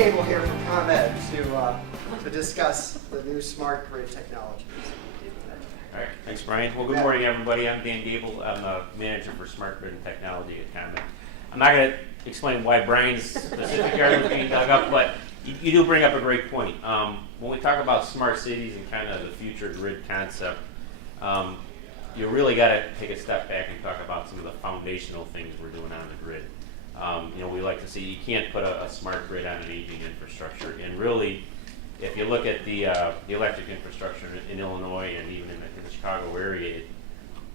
Gabel here from ComEd to discuss the new smart grid technologies. All right, thanks, Brian. Well, good morning, everybody. I'm Dan Gabel. I'm a manager for Smart Grid and Technology at ComEd. I'm not going to explain why Brian's specific area is being dug up, but you do bring up a great point. When we talk about smart cities and kind of the future grid concept, you really got to take a step back and talk about some of the foundational things we're doing on the grid. We like to see you can't put a smart grid on an aging infrastructure, and really, if you look at the electric infrastructure in Illinois and even in the Chicago area,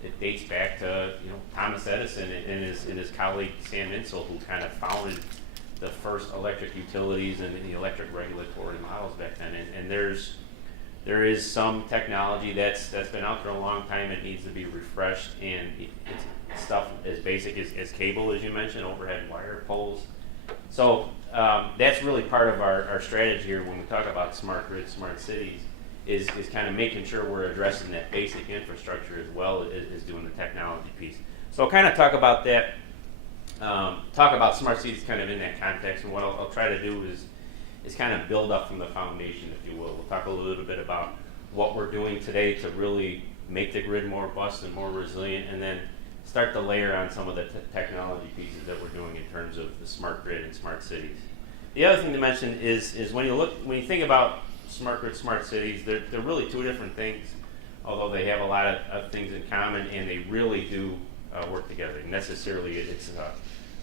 it dates back to Thomas Edison and his colleague Sam Insel, who kind of founded the first electric utilities and the electric regulatory models back then. And there is some technology that's been out there a long time. It needs to be refreshed, and it's stuff as basic as cable, as you mentioned, overhead wire poles. So that's really part of our strategy here when we talk about smart grid, smart cities, is kind of making sure we're addressing that basic infrastructure as well as doing the technology piece. So I'll kind of talk about that, talk about smart cities kind of in that context, and what I'll try to do is kind of build up from the foundation, if you will. We'll talk a little bit about what we're doing today to really make the grid more robust and more resilient, and then start to layer on some of the technology pieces that we're doing in terms of the smart grid and smart cities. The other thing to mention is when you think about smart grid, smart cities, they're really two different things, although they have a lot of things in common, and they really do work together. Necessarily, it's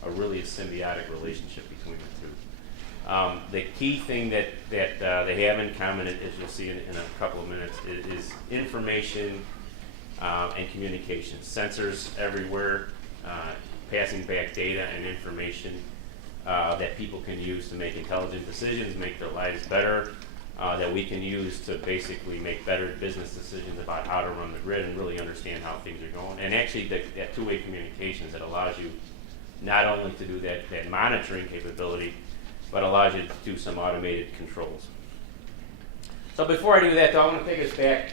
a really symbiotic relationship between the two. The key thing that they have in common, as you'll see in a couple of minutes, is information and communication. Sensors everywhere, passing back data and information that people can use to make intelligent decisions, make their lives better, that we can use to basically make better business decisions about how to run the grid and really understand how things are going. And actually, that two-way communications that allows you not only to do that monitoring capability, but allows you to do some automated controls. So before I do that, though, I want to take us back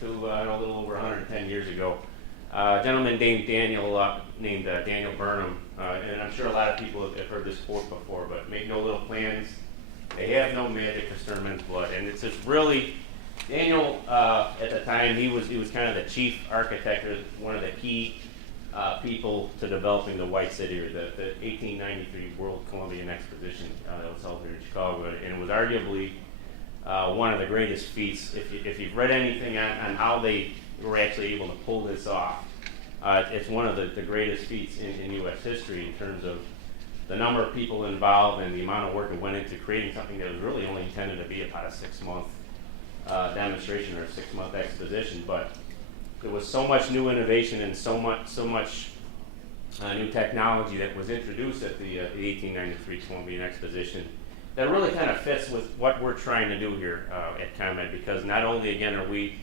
to a little over 110 years ago. A gentleman named Daniel Burnham, and I'm sure a lot of people have heard this quote before, but make no little plans, they have no magic to stir men's blood. And it's just really, Daniel, at the time, he was kind of the chief architect, or one of the key people to developing the White City, or the 1893 World Columbian Exposition that was held here in Chicago. And it was arguably one of the greatest feats. If you've read anything on how they were actually able to pull this off, it's one of the greatest feats in U.S. history in terms of the number of people involved and the amount of work that went into creating something that was really only intended to be about a 6-month demonstration or a 6-month exposition. But there was so much new innovation and so much new technology that was introduced at the 1893 Columbian Exposition that really kind of fits with what we're trying to do here at ComEd, because not only, again, are we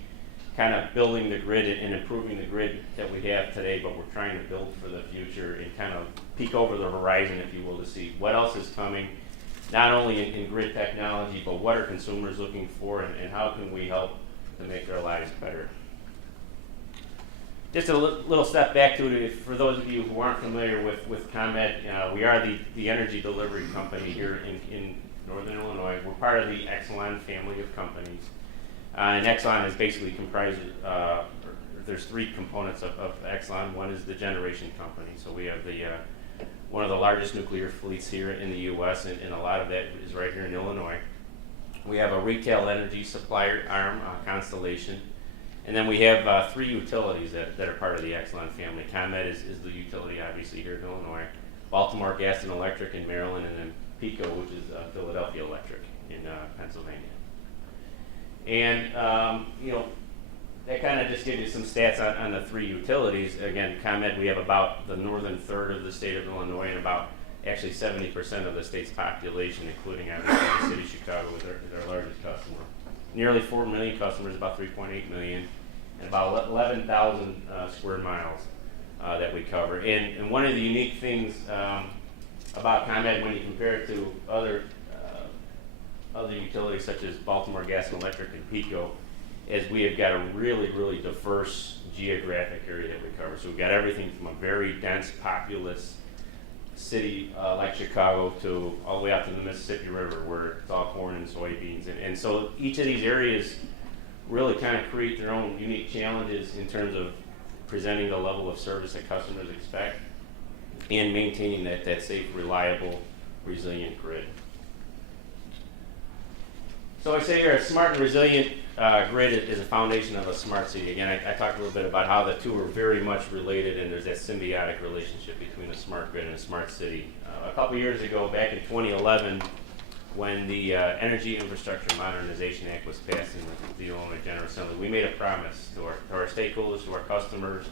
kind of building the grid and improving the grid that we have today, but we're trying to build for the future and kind of peek over the horizon, if you will, to see what else is coming, not only in grid technology, but what are consumers looking for, and how can we help to make their lives better. Just a little step back to it, for those of you who aren't familiar with ComEd, we are the energy delivery company here in Northern Illinois. We're part of the Exelon family of companies. And Exelon is basically comprised of, there's 3 components of Exelon. One is the generation company. So we have one of the largest nuclear fleets here in the U.S., and a lot of that is right here in Illinois. We have a retail energy supplier arm, Constellation. And then we have 3 utilities that are part of the Exelon family. ComEd is the utility, obviously, here in Illinois. Baltimore Gas and Electric in Maryland, and then PECO, which is Philadelphia Electric in Pennsylvania. And, that kind of just gives you some stats on the 3 utilities. Again, ComEd, we have about the northern third of the state of Illinois, and about actually 70% of the state's population, including obviously the city of Chicago, is our largest customer. Nearly 4 million customers, about 3.8 million, and about 11,000 square miles that we cover. And one of the unique things about ComEd, when you compare it to other utilities such as Baltimore Gas and Electric and PECO, is we have got a really, really diverse geographic area that we cover. So we've got everything from a very dense, populous city like Chicago to all the way out to the Mississippi River, where it's all corn and soybeans. And so each of these areas really kind of create their own unique challenges in terms of presenting the level of service that customers expect and maintaining that safe, reliable, resilient grid. So I say here, a smart and resilient grid is a foundation of a smart city. Again, I talked a little bit about how the two are very much related, and there's that symbiotic relationship between a smart grid and a smart city. A couple years ago, back in 2011, when the Energy Infrastructure Modernization Act was passed in the Illinois General Assembly, we made a promise to our stakeholders, to our customers,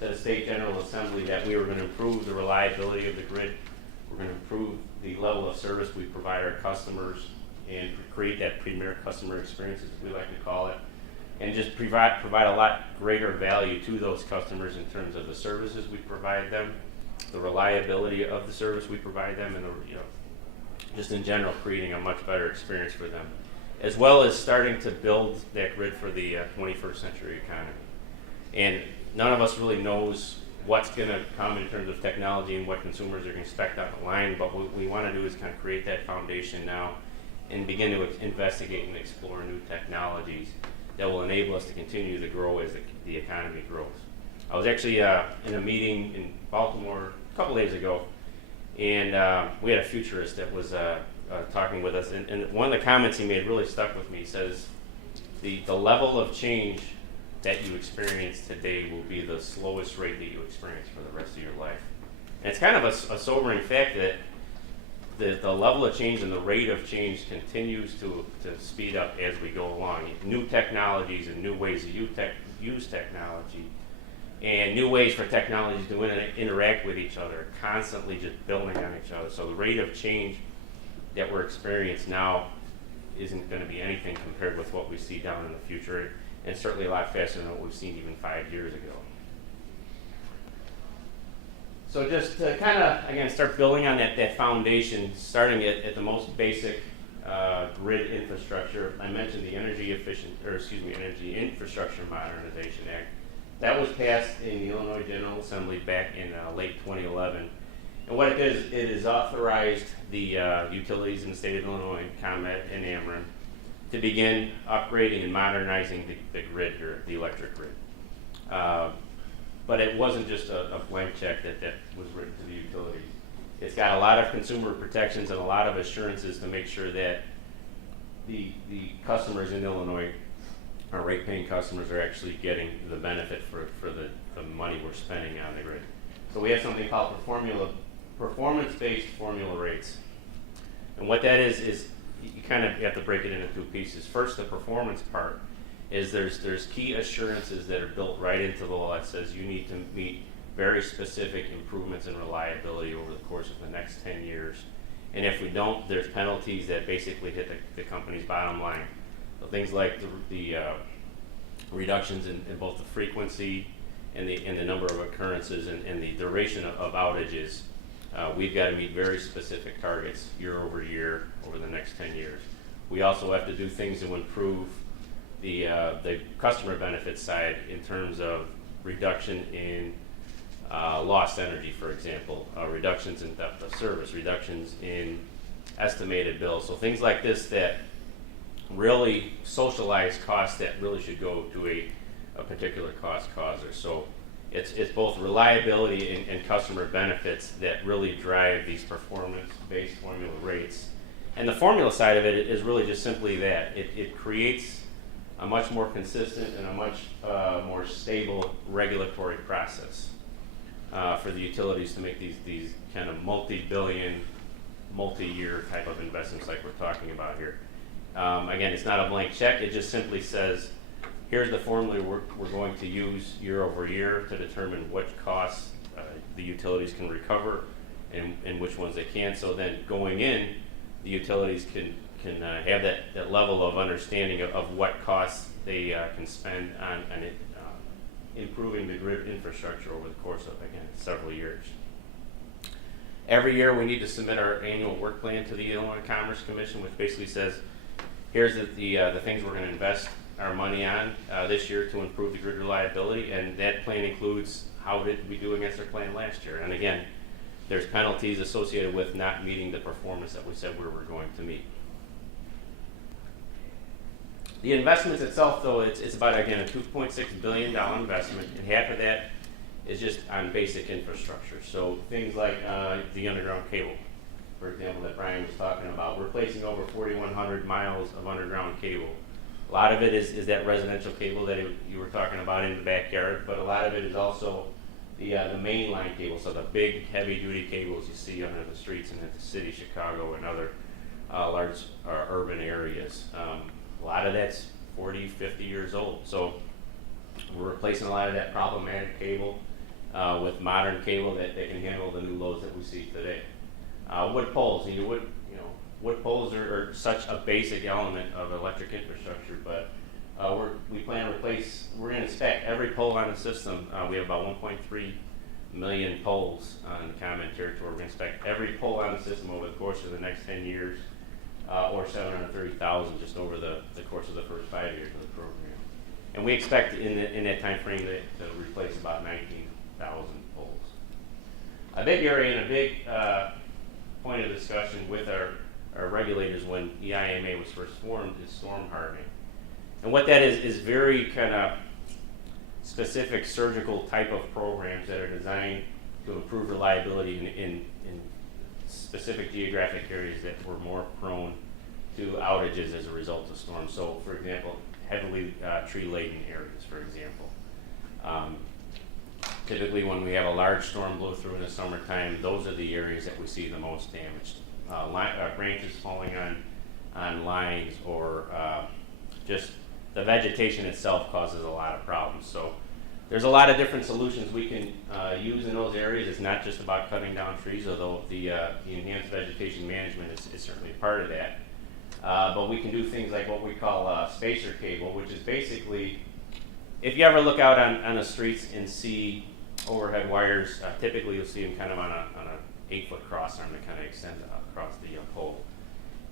to the State General Assembly, that we were going to improve the reliability of the grid, we're going to improve the level of service we provide our customers, and create that premier customer experience, as we like to call it, and just provide a lot greater value to those customers in terms of the services we provide them, the reliability of the service we provide them, and just in general creating a much better experience for them, as well as starting to build that grid for the 21st century economy. And none of us really knows what's going to come in terms of technology and what consumers are going to expect down the line, but what we want to do is kind of create that foundation now and begin to investigate and explore new technologies that will enable us to continue to grow as the economy grows. I was actually in a meeting in Baltimore a couple days ago, and we had a futurist that was talking with us, and one of the comments he made really stuck with me. He says, the level of change that you experience today will be the slowest rate that you experience for the rest of your life. And it's kind of a sobering fact that the level of change and the rate of change continues to speed up as we go along. New technologies and new ways to use technology and new ways for technologies to interact with each other, constantly just building on each other. So the rate of change that we're experiencing now isn't going to be anything compared with what we see down in the future, and certainly a lot faster than what we've seen even 5 years ago. So just to kind of, again, start building on that foundation, starting at the most basic grid infrastructure. I mentioned the Energy Infrastructure Modernization Act. That was passed in the Illinois General Assembly back in late 2011. And what it is, it has authorized the utilities in the state of Illinois, ComEd and Ameren, to begin upgrading and modernizing the grid, or the electric grid. But it wasn't just a blank check that was written to the utilities. It's got a lot of consumer protections and a lot of assurances to make sure that the customers in Illinois, our rate-paying customers, are actually getting the benefit for the money we're spending on the grid. So we have something called performance-based formula rates. And what that is you kind of have to break it into two pieces. First, the performance part is there's key assurances that are built right into the law that says you need to meet very specific improvements in reliability over the course of the next 10 years. And if we don't, there's penalties that basically hit the company's bottom line. So things like the reductions in both the frequency and the number of occurrences and the duration of outages. We've got to meet very specific targets year over year over the next 10 years. We also have to do things to improve the customer benefit side in terms of reduction in lost energy, for example, reductions in depth of service, reductions in estimated bills. So things like this that really socialize costs that really should go to a particular cost causer. So it's both reliability and customer benefits that really drive these performance-based formula rates. And the formula side of it is really just simply that. It creates a much more consistent and a much more stable regulatory process for the utilities to make these kind of multi-billion, multi-year type of investments like we're talking about here. Again, it's not a blank check. It just simply says, here's the formula we're going to use year over year to determine what costs the utilities can recover and which ones they can't. So then going in, the utilities can have that level of understanding of what costs they can spend on improving the grid infrastructure over the course of, again, several years. Every year we need to submit our annual work plan to the Illinois Commerce Commission, which basically says, here's the things we're going to invest our money on this year to improve the grid reliability, and that plan includes how did we do against our plan last year. And again, there's penalties associated with not meeting the performance that we said we were going to meet. The investments itself, though, it's about, again, a $2.6 billion investment, and half of that is just on basic infrastructure. So things like the underground cable, for example, that Brian was talking about, replacing over 4,100 miles of underground cable. A lot of it is that residential cable that you were talking about in the backyard, but a lot of it is also the main line cable, so the big heavy-duty cables you see under the streets in the city of Chicago and other large urban areas. A lot of that's 40, 50 years old. So we're replacing a lot of that problematic cable with modern cable that can handle the new loads that we see today. Wood poles, wood poles are such a basic element of electric infrastructure, but we plan to replace, we're going to inspect every pole on the system. We have about 1.3 million poles in the comment territory. We're going to inspect every pole on the system over the course of the next 10 years. Or 730,000 just over the course of the first 5 years of the program. And we expect in that time frame to replace about 19,000 poles. A big area and a big point of discussion with our regulators when EIMA was first formed is storm hardening. And what that is very kind of specific surgical type of programs that are designed to improve reliability in specific geographic areas that were more prone to outages as a result of storms. So, for example, heavily tree-laden areas, for example. Typically, when we have a large storm blow through in the summertime, those are the areas that we see the most damaged. Branches falling on lines, or just the vegetation itself causes a lot of problems. So there's a lot of different solutions we can use in those areas. It's not just about cutting down trees, although the enhanced vegetation management is certainly part of that. But we can do things like what we call spacer cable, which is basically, if you ever look out on the streets and see overhead wires, typically you'll see them kind of on a 8-foot cross arm that kind of extends across the pole.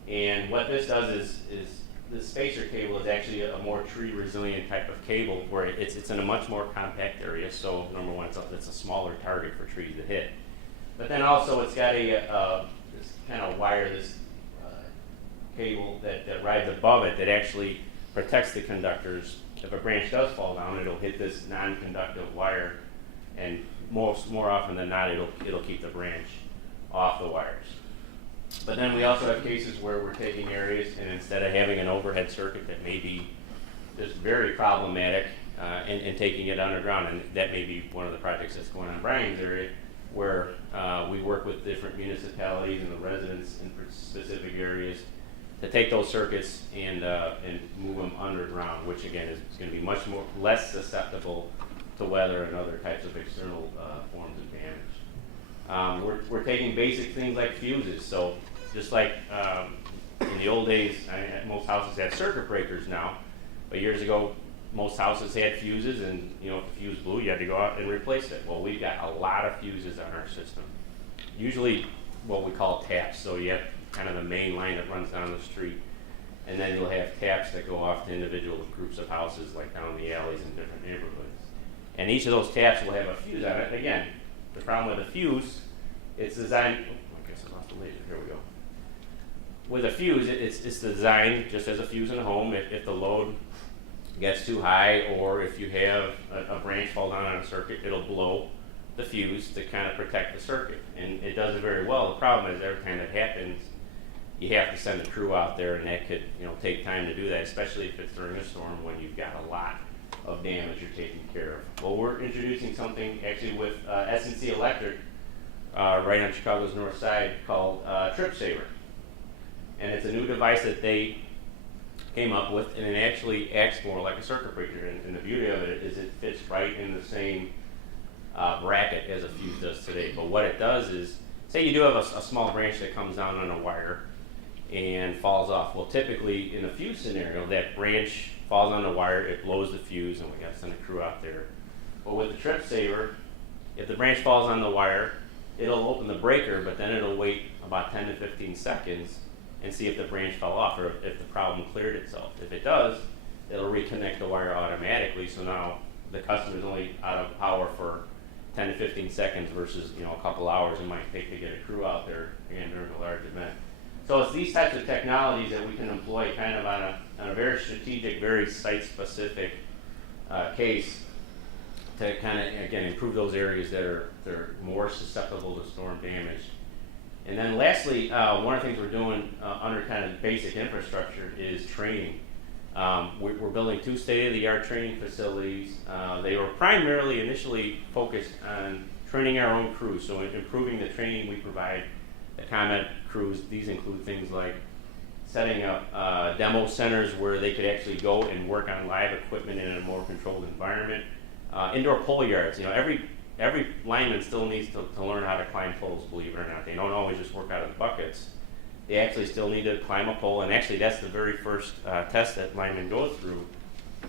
And what this does is the spacer cable is actually a more tree resilient type of cable, where it's in a much more compact area. So number one, it's a smaller target for trees to hit. But then also it's got this kind of wire, this cable that rides above it that actually protects the conductors. If a branch does fall down, it'll hit this non-conductive wire, and more often than not, it'll keep the branch off the wires. But then we also have cases where we're taking areas, and instead of having an overhead circuit that may be just very problematic, and taking it underground, and that may be one of the projects that's going on in Brian's area, where we work with different municipalities and the residents in specific areas to take those circuits and move them underground, which again is going to be less susceptible to weather and other types of external forms of damage. We're taking basic things like fuses. So just like in the old days, most houses have circuit breakers now, but years ago most houses had fuses, and if the fuse blew, you had to go out and replace it. Well, we've got a lot of fuses on our system. Usually what we call taps. So you have kind of the main line that runs down the street, and then you'll have taps that go off to individual groups of houses, like down the alleys in different neighborhoods. And each of those taps will have a fuse on it. Again, the problem with a fuse, it's designed, I guess I lost the laser, here we go. With a fuse, it's designed just as a fuse in a home. If the load gets too high, or if you have a branch fall down on a circuit, it'll blow the fuse to kind of protect the circuit. And it does it very well. The problem is every time that happens, you have to send a crew out there, and that could take time to do that, especially if it's during a storm when you've got a lot of damage you're taking care of. Well, we're introducing something actually with S&C Electric right on Chicago's north side called Trip Saver. And it's a new device that they came up with, and it actually acts more like a circuit breaker. And the beauty of it is it fits right in the same bracket as a fuse does today. But what it does is, say you do have a small branch that comes down on a wire and falls off. Well, typically in a fuse scenario, that branch falls on the wire, it blows the fuse, and we got to send a crew out there. But with the Trip Saver, if the branch falls on the wire, it'll open the breaker, but then it'll wait about 10 to 15 seconds and see if the branch fell off or if the problem cleared itself. If it does, it'll reconnect the wire automatically, so now the customer's only out of power for 10 to 15 seconds versus, a couple hours it might take to get a crew out there again during a large event. So it's these types of technologies that we can employ kind of on a very strategic, very site-specific case to kind of, again, improve those areas that are more susceptible to storm damage. And then lastly, one of the things we're doing under kind of basic infrastructure is training. We're building 2 state-of-the-art training facilities. They were primarily initially focused on training our own crews, so improving the training we provide the ComEd crews. These include things like setting up demo centers where they could actually go and work on live equipment in a more controlled environment. Indoor pole yards, every lineman still needs to learn how to climb poles, believe it or not. They don't always just work out of the buckets. They actually still need to climb a pole, and actually that's the very first test that linemen go through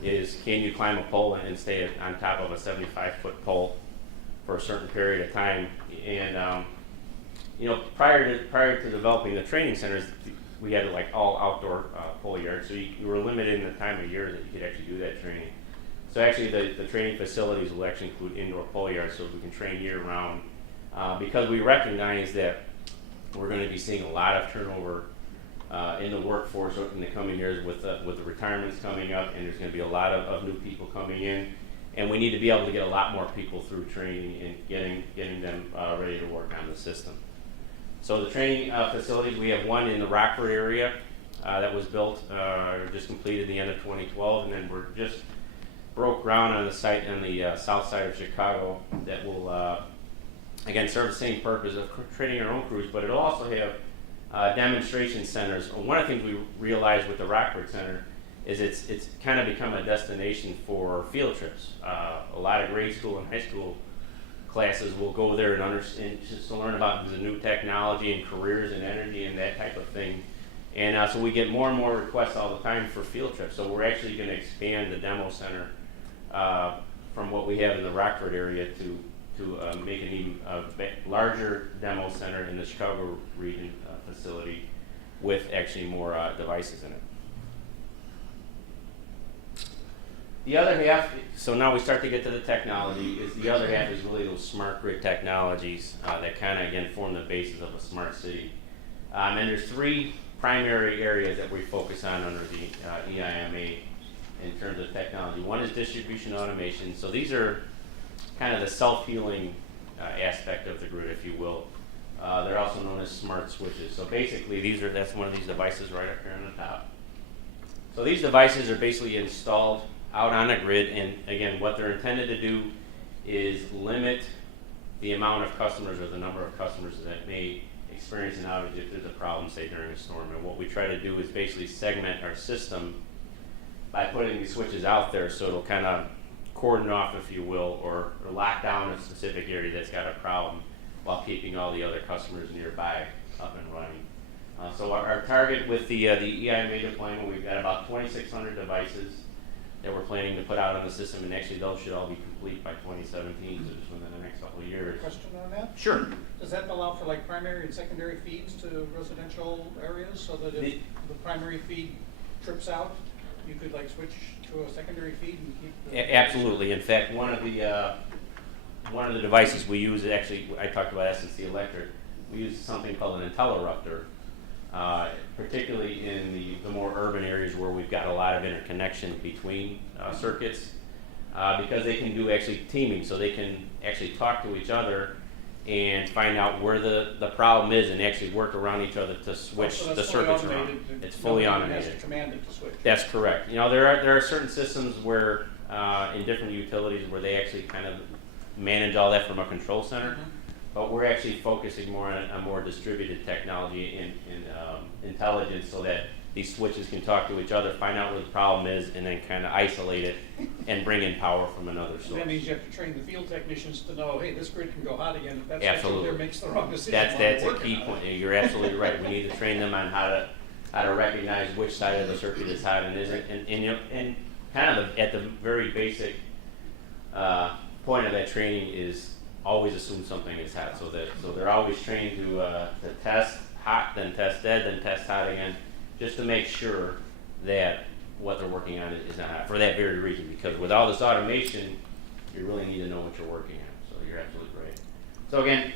is, can you climb a pole and stay on top of a 75-foot pole for a certain period of time. And prior to developing the training centers, we had like all outdoor pole yards, so you were limited in the time of year that you could actually do that training. So actually the training facilities will actually include indoor pole yards so we can train year round because we recognize that we're going to be seeing a lot of turnover in the workforce in the coming years with the retirements coming up, and there's going to be a lot of new people coming in, and we need to be able to get a lot more people through training and getting them ready to work on the system. So the training facilities, we have one in the Rockford area that was built, just completed the end of 2012, and then we're just broke ground on the site on the south side of Chicago that will again serve the same purpose of training our own crews, but it'll also have demonstration centers. One of the things we realized with the Rockford Center is it's kind of become a destination for field trips. A lot of grade school and high school classes will go there and understand, just to learn about the new technology and careers and energy and that type of thing. And so we get more and more requests all the time for field trips. So we're actually going to expand the demo center from what we have in the Rockford area to make an even larger demo center in the Chicago region facility with actually more devices in it. The other half, so now we start to get to the technology, is the other half is really those smart grid technologies that kind of, again, form the basis of a smart city. And there's 3 primary areas that we focus on under the EIMA in terms of technology. One is distribution automation. So these are kind of the self-healing aspect of the grid, if you will. They're also known as smart switches. So basically, that's one of these devices right up here on the top. So these devices are basically installed out on a grid, and again, what they're intended to do is limit the amount of customers or the number of customers that may experience an outage if there's a problem, say, during a storm. And what we try to do is basically segment our system by putting these switches out there so it'll kind of cordon off, if you will, or lock down a specific area that's got a problem while keeping all the other customers nearby up and running. So our target with the EIMA deployment, we've got about 2,600 devices that we're planning to put out on the system, and actually those should all be complete by 2017, so just within the next couple of years. Question on that? Sure. Does that allow for like primary and secondary feeds to residential areas so that if the primary feed trips out, you could like switch to a secondary feed and keep the Absolutely. In fact, one of the devices we use, actually, I talked about S&C Electric, we use something called an interrupter, particularly in the more urban areas where we've got a lot of interconnection between circuits, because they can do actually teaming, so they can actually talk to each other and find out where the problem is and actually work around each other to switch the circuits around. It's fully automated. Commanded to switch. That's correct. There are certain systems where in different utilities where they actually kind of manage all that from a control center. But we're actually focusing more on a more distributed technology and intelligence so that these switches can talk to each other, find out what the problem is, and then kind of isolate it and bring in power from another source. That means you have to train the field technicians to know, hey, this grid can go hot again. If that's Absolutely. there makes the wrong decision. That's a key point. You're absolutely right. We need to train them on how to recognize which side of the circuit is hot and isn't, and kind of at the very basic point of that training is always assume something is hot, so they're always trained to test hot, then test dead, then test hot again, just to make sure that what they're working on is not hot for that very reason. Because with all this automation, you really need to know what you're working on. So you're absolutely right. So again,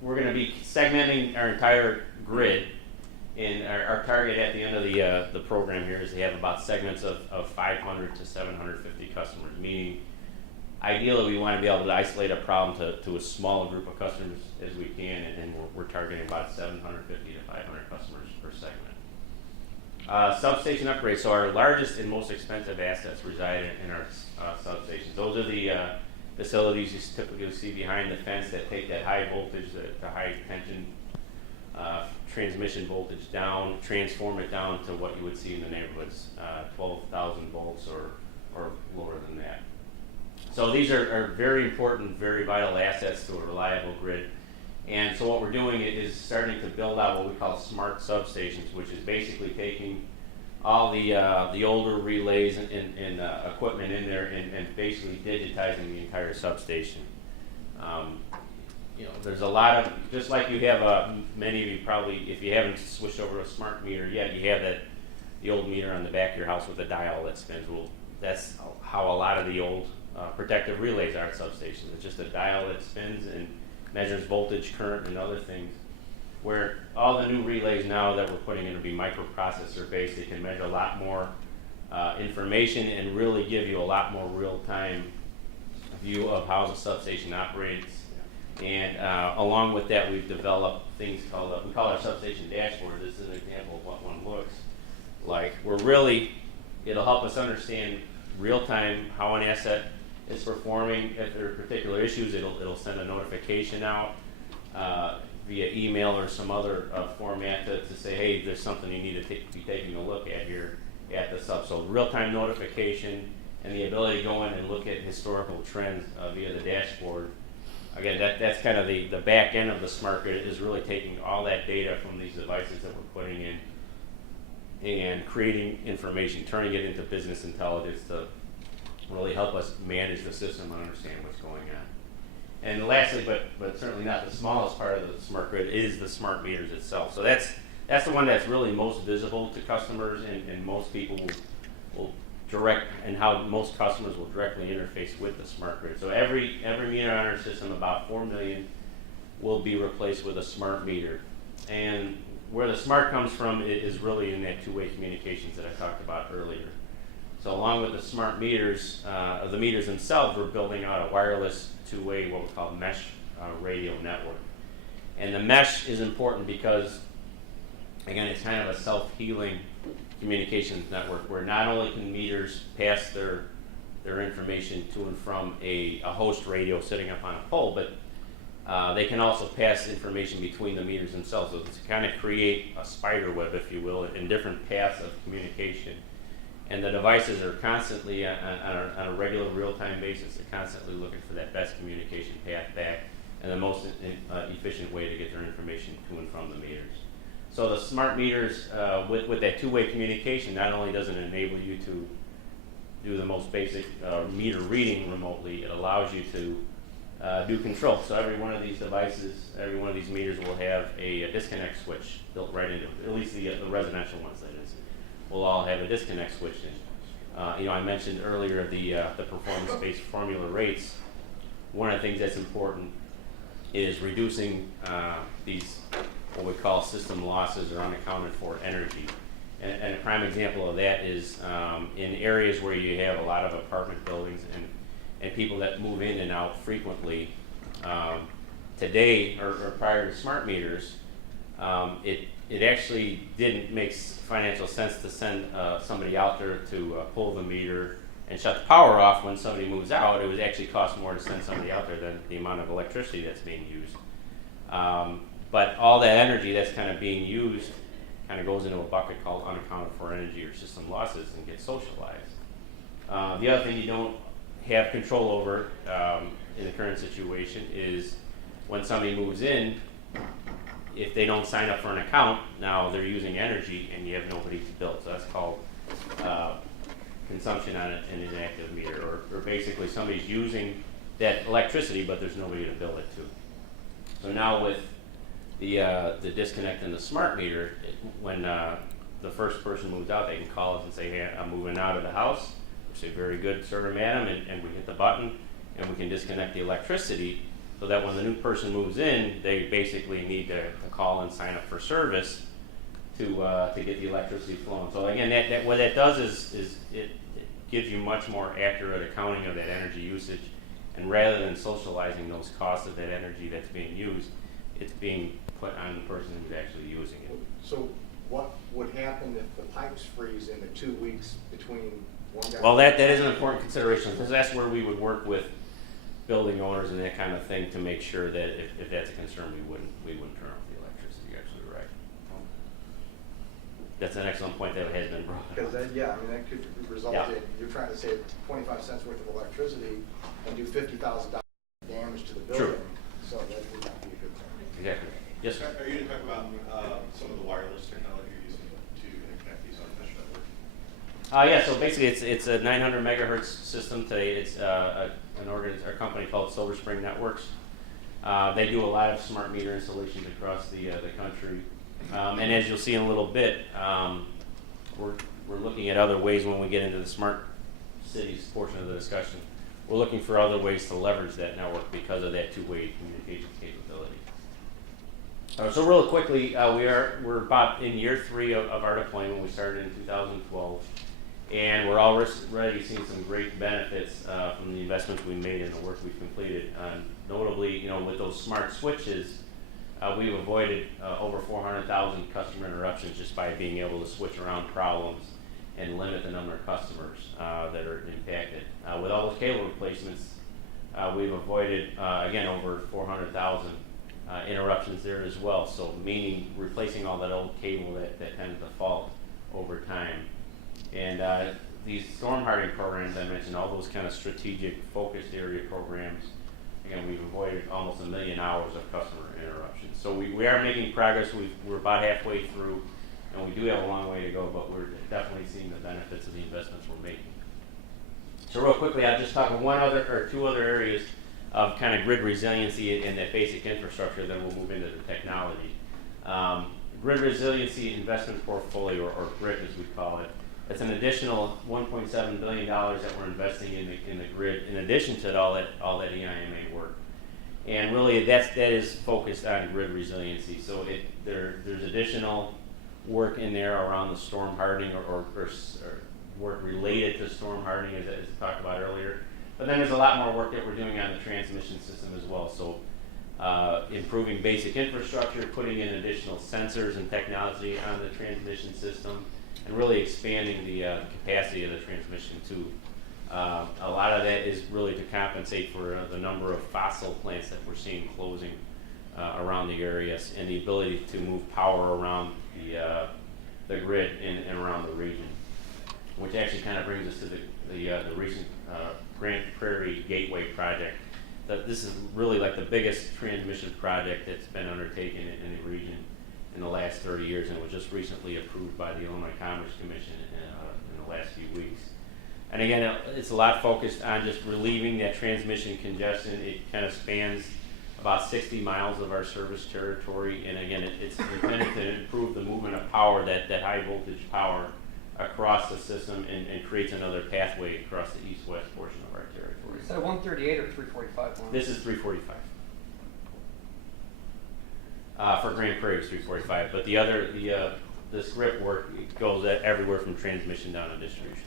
we're going to be segmenting our entire grid, and our target at the end of the program here is to have about segments of 500 to 750 customers, meaning ideally we want to be able to isolate a problem to a small group of customers as we can, and we're targeting about 750 to 500 customers per segment. Substation upgrades. So our largest and most expensive assets reside in our substations. Those are the facilities you typically see behind the fence that take that high voltage, the high tension transmission voltage down, transform it down to what you would see in the neighborhoods, 12,000 volts or lower than that. So these are very important, very vital assets to a reliable grid. And so what we're doing is starting to build out what we call smart substations, which is basically taking all the older relays and equipment in there and basically digitizing the entire substation. There's a lot of, just like you have, many of you probably, if you haven't switched over to a smart meter yet, you have the old meter on the back of your house with a dial that spins. Well, that's how a lot of the old protective relays are at substations. It's just a dial that spins and measures voltage, current, and other things. Where all the new relays now that we're putting in will be microprocessor based. They can measure a lot more information and really give you a lot more real-time view of how the substation operates. And along with that, we've developed things called, we call our substation dashboard. This is an example of what one looks like. It'll help us understand real-time how an asset is performing. If there are particular issues, it'll send a notification out via email or some other format to say, hey, there's something you need to be taking a look at here at the sub. So real-time notification and the ability to go in and look at historical trends via the dashboard. Again, that's kind of the back end of the smart grid, is really taking all that data from these devices that we're putting in and creating information, turning it into business intelligence to really help us manage the system and understand what's going on. And lastly, but certainly not the smallest part of the smart grid, is the smart meters itself. So that's the one that's really most visible to customers, and most people will direct, and how most customers will directly interface with the smart grid. So every meter on our system, about 4 million, will be replaced with a smart meter. And where the smart comes from is really in that two-way communications that I talked about earlier. So along with the smart meters, the meters themselves, we're building out a wireless two-way, what we call mesh radio network. And the mesh is important because, again, it's kind of a self-healing communications network where not only can meters pass their information to and from a host radio sitting up on a pole, but they can also pass information between the meters themselves. So to kind of create a spider web, if you will, in different paths of communication. And the devices are constantly, on a regular real-time basis, they're constantly looking for that best communication path back and the most efficient way to get their information to and from the meters. So the smart meters, with that two-way communication, not only does it enable you to do the most basic meter reading remotely, it allows you to do control. So every one of these devices, every one of these meters will have a disconnect switch built right into it, at least the residential ones, that is. Will all have a disconnect switch in. I mentioned earlier the performance-based formula rates. One of the things that's important is reducing these, what we call system losses or unaccounted for energy. And a prime example of that is in areas where you have a lot of apartment buildings and people that move in and out frequently. Today, or prior to smart meters, it actually didn't make financial sense to send somebody out there to pull the meter and shut the power off when somebody moves out. It would actually cost more to send somebody out there than the amount of electricity that's being used. But all that energy that's kind of being used kind of goes into a bucket called unaccounted for energy or system losses and gets socialized. The other thing you don't have control over in the current situation is when somebody moves in, if they don't sign up for an account, now they're using energy and you have nobody to bill. So that's called consumption on an inactive meter, or basically somebody's using that electricity but there's nobody to bill it to. So now with the disconnect in the smart meter, when the first person moves out, they can call us and say, hey, I'm moving out of the house. We say, very good, sir or madam, and we hit the button and we can disconnect the electricity so that when the new person moves in, they basically need to call and sign up for service to get the electricity flowing. So again, that what that does is it gives you much more accurate accounting of that energy usage, and rather than socializing those costs of that energy that's being used, it's being put on the person who's actually using it. So what would happen if the pipes freeze in the 2 weeks between one guy? Well, that is an important consideration, because that's where we would work with building owners and that kind of thing to make sure that if that's a concern, we wouldn't turn off the electricity. You're absolutely right. That's an excellent point that has been brought up. Because that, yeah, I mean, that could result Yeah. in, you're trying to save 25 cents worth of electricity and do $50,000 damage to the True. building. So that would not be a good thing. Exactly. Yes, sir. Are you going to talk about some of the wireless technology you're using to interconnect these on mesh networks? Yeah, so basically it's a 900 megahertz system today. It's a company called Silver Spring Networks. They do a lot of smart meter installations across the country. And as you'll see in a little bit, we're looking at other ways when we get into the smart cities portion of the discussion. We're looking for other ways to leverage that network because of that two-way communications capability. So real quickly, we're about in year 3 of our deployment. We started in 2012, and we're already seeing some great benefits from the investments we made and the work we've completed. Notably, with those smart switches, we've avoided over 400,000 customer interruptions just by being able to switch around problems and limit the number of customers that are impacted. With all those cable replacements, we've avoided, again, over 400,000 interruptions there as well. So meaning replacing all that old cable that tends to fault over time. And these storm hardening programs I mentioned, all those kind of strategic focused area programs, again, we've avoided almost 1 million hours of customer interruptions. So we are making progress. We're about halfway through, and we do have a long way to go, but we're definitely seeing the benefits of the investments we're making. So real quickly, I'll just talk about 2 other areas of kind of grid resiliency and that basic infrastructure, then we'll move into the technology. Grid resiliency investment portfolio, or GRIP as we call it, it's an additional $1.7 billion that we're investing in the grid, in addition to all that EIMA work. And really, that is focused on grid resiliency. So there's additional work in there around the storm hardening or work related to storm hardening, as talked about earlier. But then there's a lot more work that we're doing on the transmission system as well. So improving basic infrastructure, putting in additional sensors and technology on the transmission system, and really expanding the capacity of the transmission too. A lot of that is really to compensate for the number of fossil plants that we're seeing closing around the areas, and the ability to move power around the grid and around the region, which actually kind of brings us to the recent Grand Prairie Gateway project. This is really like the biggest transmission project that's been undertaken in the region in the last 30 years, and was just recently approved by the Illinois Commerce Commission in the last few weeks. And again, it's a lot focused on just relieving that transmission congestion. It kind of spans about 60 miles of our service territory, and again, it's intended to improve the movement of power, that high voltage power, across the system, and creates another pathway across the east-west portion of our territory. Is that 138 or 345? This is 345. For Grand Prairie, it's 345, but the script work goes everywhere from transmission down to distribution.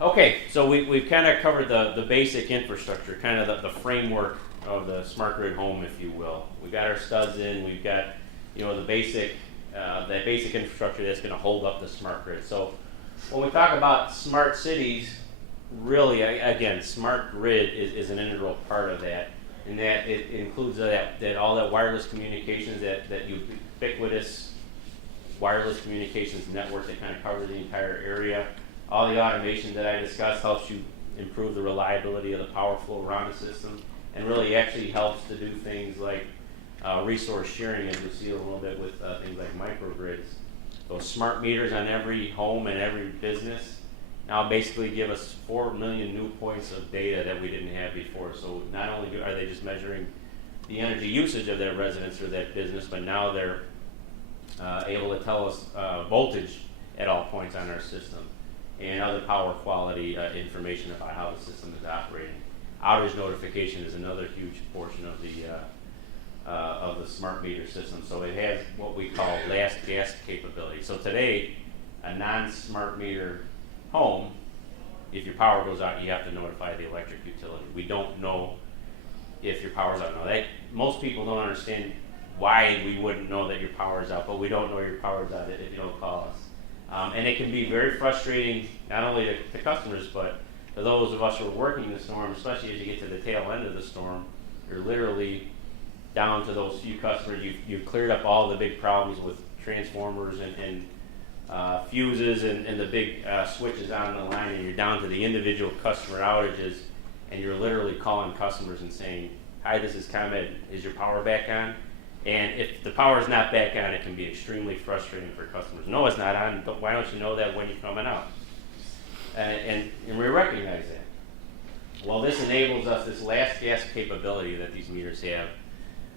Okay, so we've kind of covered the basic infrastructure, kind of the framework of the smart grid home, if you will. We've got our studs in, we've got the basic that basic infrastructure that's going to hold up the smart grid. So when we talk about smart cities, really, again, smart grid is an integral part of that, and that it includes that all that wireless communications, that ubiquitous wireless communications network that kind of covers the entire area. All the automation that I discussed helps you improve the reliability of the power flow around the system, and really actually helps to do things like resource sharing, as you'll see a little bit with things like microgrids. Those smart meters on every home and every business now basically give us 4 million new points of data that we didn't have before. So not only are they just measuring the energy usage of their residents or that business, but now they're able to tell us voltage at all points on our system. and other power quality information about how the system is operating. Outage notification is another huge portion of the smart meter system. So it has what we call last gasp capability. So today, a non-smart meter home, if your power goes out, you have to notify the electric utility. We don't know if your power's out. Now, most people don't understand why we wouldn't know that your power's out, but we don't know your power's out if you don't call us. And it can be very frustrating, not only to customers, but to those of us who are working the storm, especially as you get to the tail end of the storm. You're literally down to those few customers. You've cleared up all the big problems with transformers and fuses and the big switches on the line, and you're down to the individual customer outages, and you're literally calling customers and saying, "Hi, this is ComEd. Is your power back on?" And if the power is not back on, it can be extremely frustrating for customers. No, it's not on. But why don't you know that when you're coming out? And we recognize that. Well, this enables us, this last gasp capability that these meters have,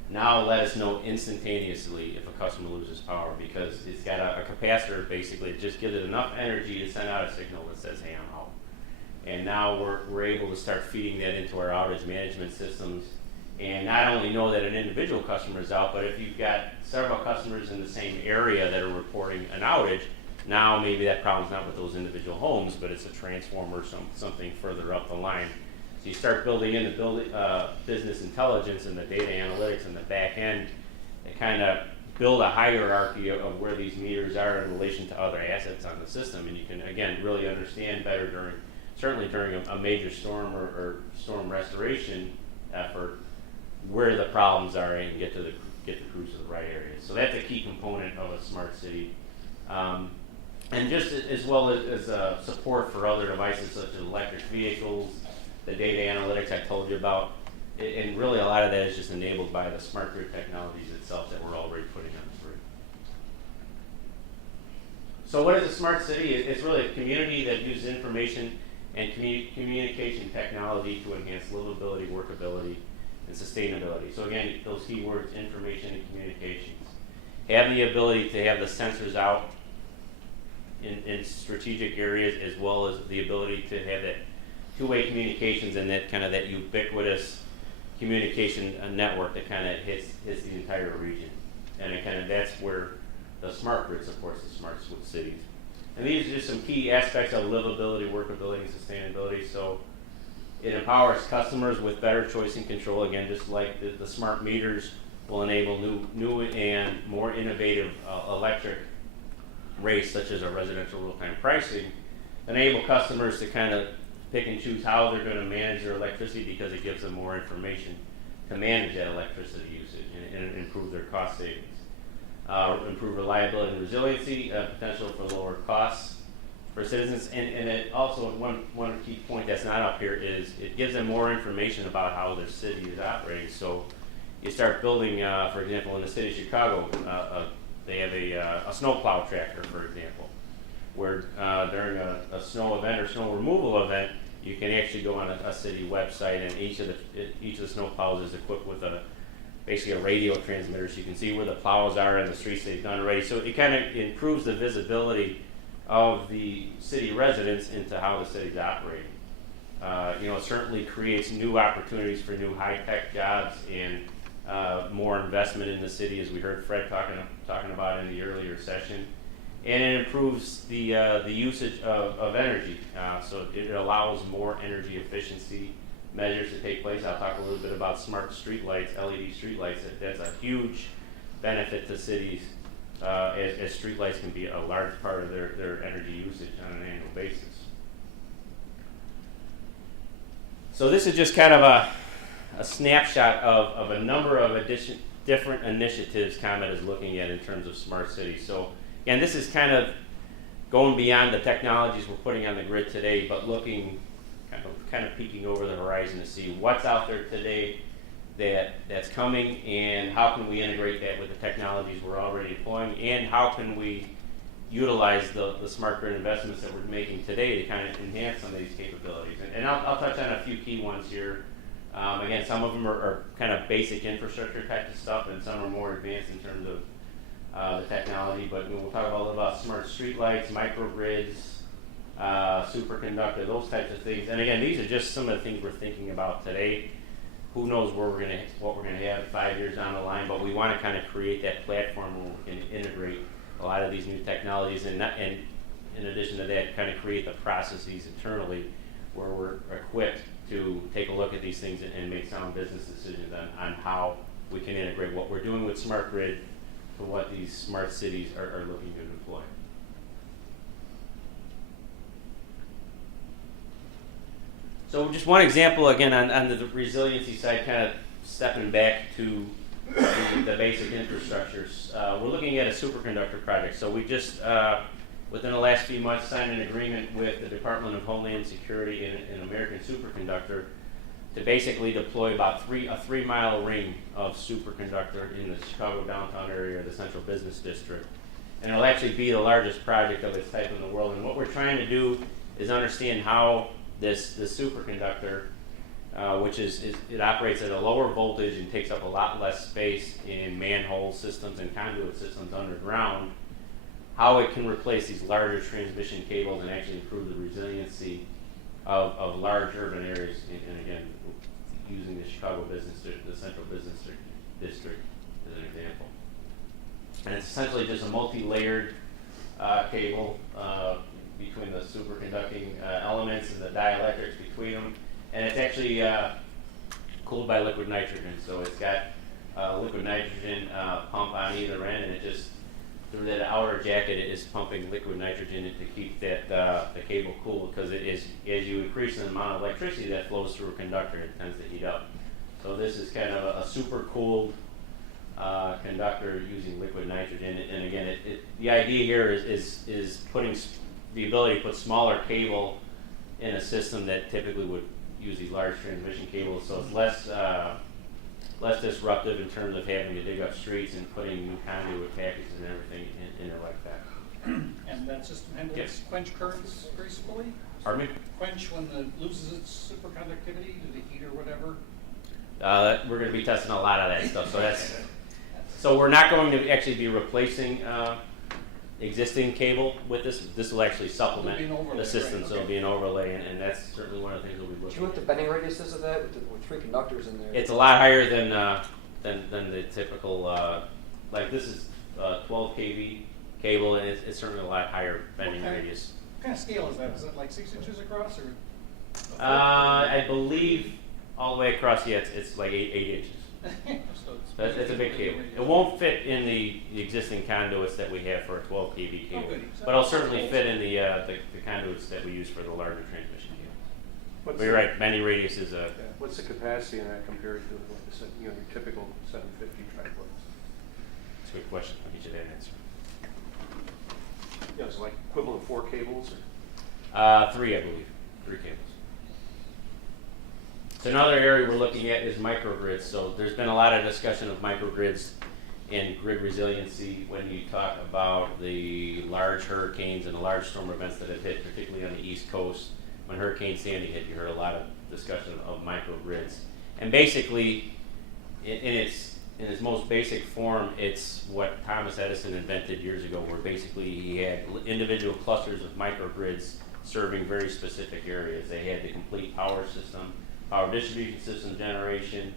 now let us know instantaneously if a customer loses power, because it's got a capacitor. Basically, it just gives it enough energy to send out a signal that says, "Hey, I'm out." And now we're able to start feeding that into our outage management systems, and not only know that an individual customer is out, but if you've got several customers in the same area that are reporting an outage, now maybe that problem's not with those individual homes, but it's a transformer or something further up the line. So you start building in the business intelligence and the data analytics and the back end that kind of build a hierarchy of where these meters are in relation to other assets on the system. And you can, again, really understand better certainly during a major storm or storm restoration effort, where the problems are and get the crews to the right areas. So that's a key component of a smart city. And just as well as support for other devices such as electric vehicles, the data analytics I told you about, and really a lot of that is just enabled by the smart grid technologies itself that we're already putting on the grid. So what is a smart city? It's really a community that uses information and communication technology to enhance livability, workability, and sustainability. So again, those keywords, information and communications. Have the ability to have the sensors out in strategic areas, as well as the ability to have that two-way communications and that kind of that ubiquitous communication network that kind of hits the entire region. And it kind of, that's where the smart grid supports the smart cities. And these are just some key aspects of livability, workability, and sustainability. So it empowers customers with better choice and control. Again, just like the smart meters will enable new and more innovative electric rates, such as our residential real-time pricing, enable customers to kind of pick and choose how they're going to manage their electricity, because it gives them more information to manage that electricity usage and improve their cost savings. Improve reliability and resiliency, potential for lower costs for citizens, and it also, one key point that's not up here is it gives them more information about how their city is operating. So you start building, for example, in the city of Chicago, they have a snowplow tracker, for example, where during a snow event or snow removal event, you can actually go on a city website, and each of the snow plows is equipped with basically a radio transmitter, so you can see where the plows are in the streets they've done already. So it kind of improves the visibility of the city residents into how the city's operating. It certainly creates new opportunities for new high-tech jobs and more investment in the city, as we heard Fred talking about in the earlier session. And it improves the usage of energy. So it allows more energy efficiency measures to take place. I'll talk a little bit about smart streetlights, LED streetlights. That's a huge benefit to cities, as streetlights can be a large part of their energy usage on an annual basis. So this is just kind of a snapshot of a number of different initiatives ComEd is looking at in terms of smart cities. So again, this is kind of going beyond the technologies we're putting on the grid today, but looking kind of peeking over the horizon to see what's out there today that's coming, and how can we integrate that with the technologies we're already deploying, and how can we utilize the smart grid investments that we're making today to kind of enhance some of these capabilities. And I'll touch on a few key ones here. Again, some of them are kind of basic infrastructure type of stuff, and some are more advanced in terms of the technology. But we'll talk a little about smart streetlights, microgrids, superconductor, those types of things. And again, these are just some of the things we're thinking about today. Who knows what we're gonna have 5 years down the line, but we want to kind of create that platform where we can integrate a lot of these new technologies, and in addition to that, kind of create the processes internally where we're equipped to take a look at these things and make sound business decisions on how we can integrate what we're doing with smart grid to what these smart cities are looking to deploy. So just one example again on the resiliency side, kind of stepping back to the basic infrastructures. We're looking at a superconductor project. So we just, within the last few months, signed an agreement with the Department of Homeland Security and American Superconductor to basically deploy about a 3-mile ring of superconductor in the Chicago downtown area, the Central Business District. And it'll actually be the largest project of its type in the world. And what we're trying to do is understand how this superconductor, which it operates at a lower voltage and takes up a lot less space in manhole systems and conduit systems underground, how it can replace these larger transmission cables and actually improve the resiliency of large urban areas, and again, using the Chicago the Central Business District as an example. And it's essentially just a multi-layered cable between the superconducting elements and the dielectrics between them. And it's actually cooled by liquid nitrogen, so it's got liquid nitrogen pump on either end, and it just, through that outer jacket, it is pumping liquid nitrogen to keep that the cable cool, because it is, as you increase the amount of electricity that flows through a conductor, it tends to heat up. So this is kind of a super cooled conductor using liquid nitrogen, and again, the idea here is putting the ability to put smaller cable in a system that typically would use these large transmission cables, so it's less disruptive in terms of having to dig up streets and putting new conduit packages and everything in there like that. And that system handles Yes. quench currents gracefully? Pardon me? Quench when it loses its superconductivity to the heat or whatever? We're going to be testing a lot of that stuff. So we're not going to actually be replacing existing cable with this. This will actually supplement It'll be an overlay, the system, right, so it'll okay. be an overlay, and that's certainly one of the things we'll be Do you looking know what the at. bending radius is of that with 3 conductors in there? It's a lot higher than the typical, like this is 12 kV cable, and it's certainly a lot higher bending Okay. radius. What kind of scale is that? Is it like 6 inches across or? I believe all the way across, yeah, it's like 8 inches. So it's a big cable. It won't fit in the existing conduits that we have for a 12 kV cable, good. but it'll certainly fit in the conduits that we use for the larger transmission cable. What's But you're right, bending radius is a. What's the capacity in that compared to like your typical 750 triplex? That's a good question. I'll get you that answer. Yeah, it's like equivalent of 4 cables. Or? 3, I believe. 3 cables. So another area we're looking at is microgrids. So there's been a lot of discussion of microgrids and grid resiliency when you talk about the large hurricanes and the large storm events that have hit, particularly on the East Coast. When Hurricane Sandy hit, you heard a lot of discussion of microgrids. And basically, in its most basic form, it's what Thomas Edison invented years ago, where basically he had individual clusters of microgrids serving very specific areas. They had the complete power system, power distribution system generation,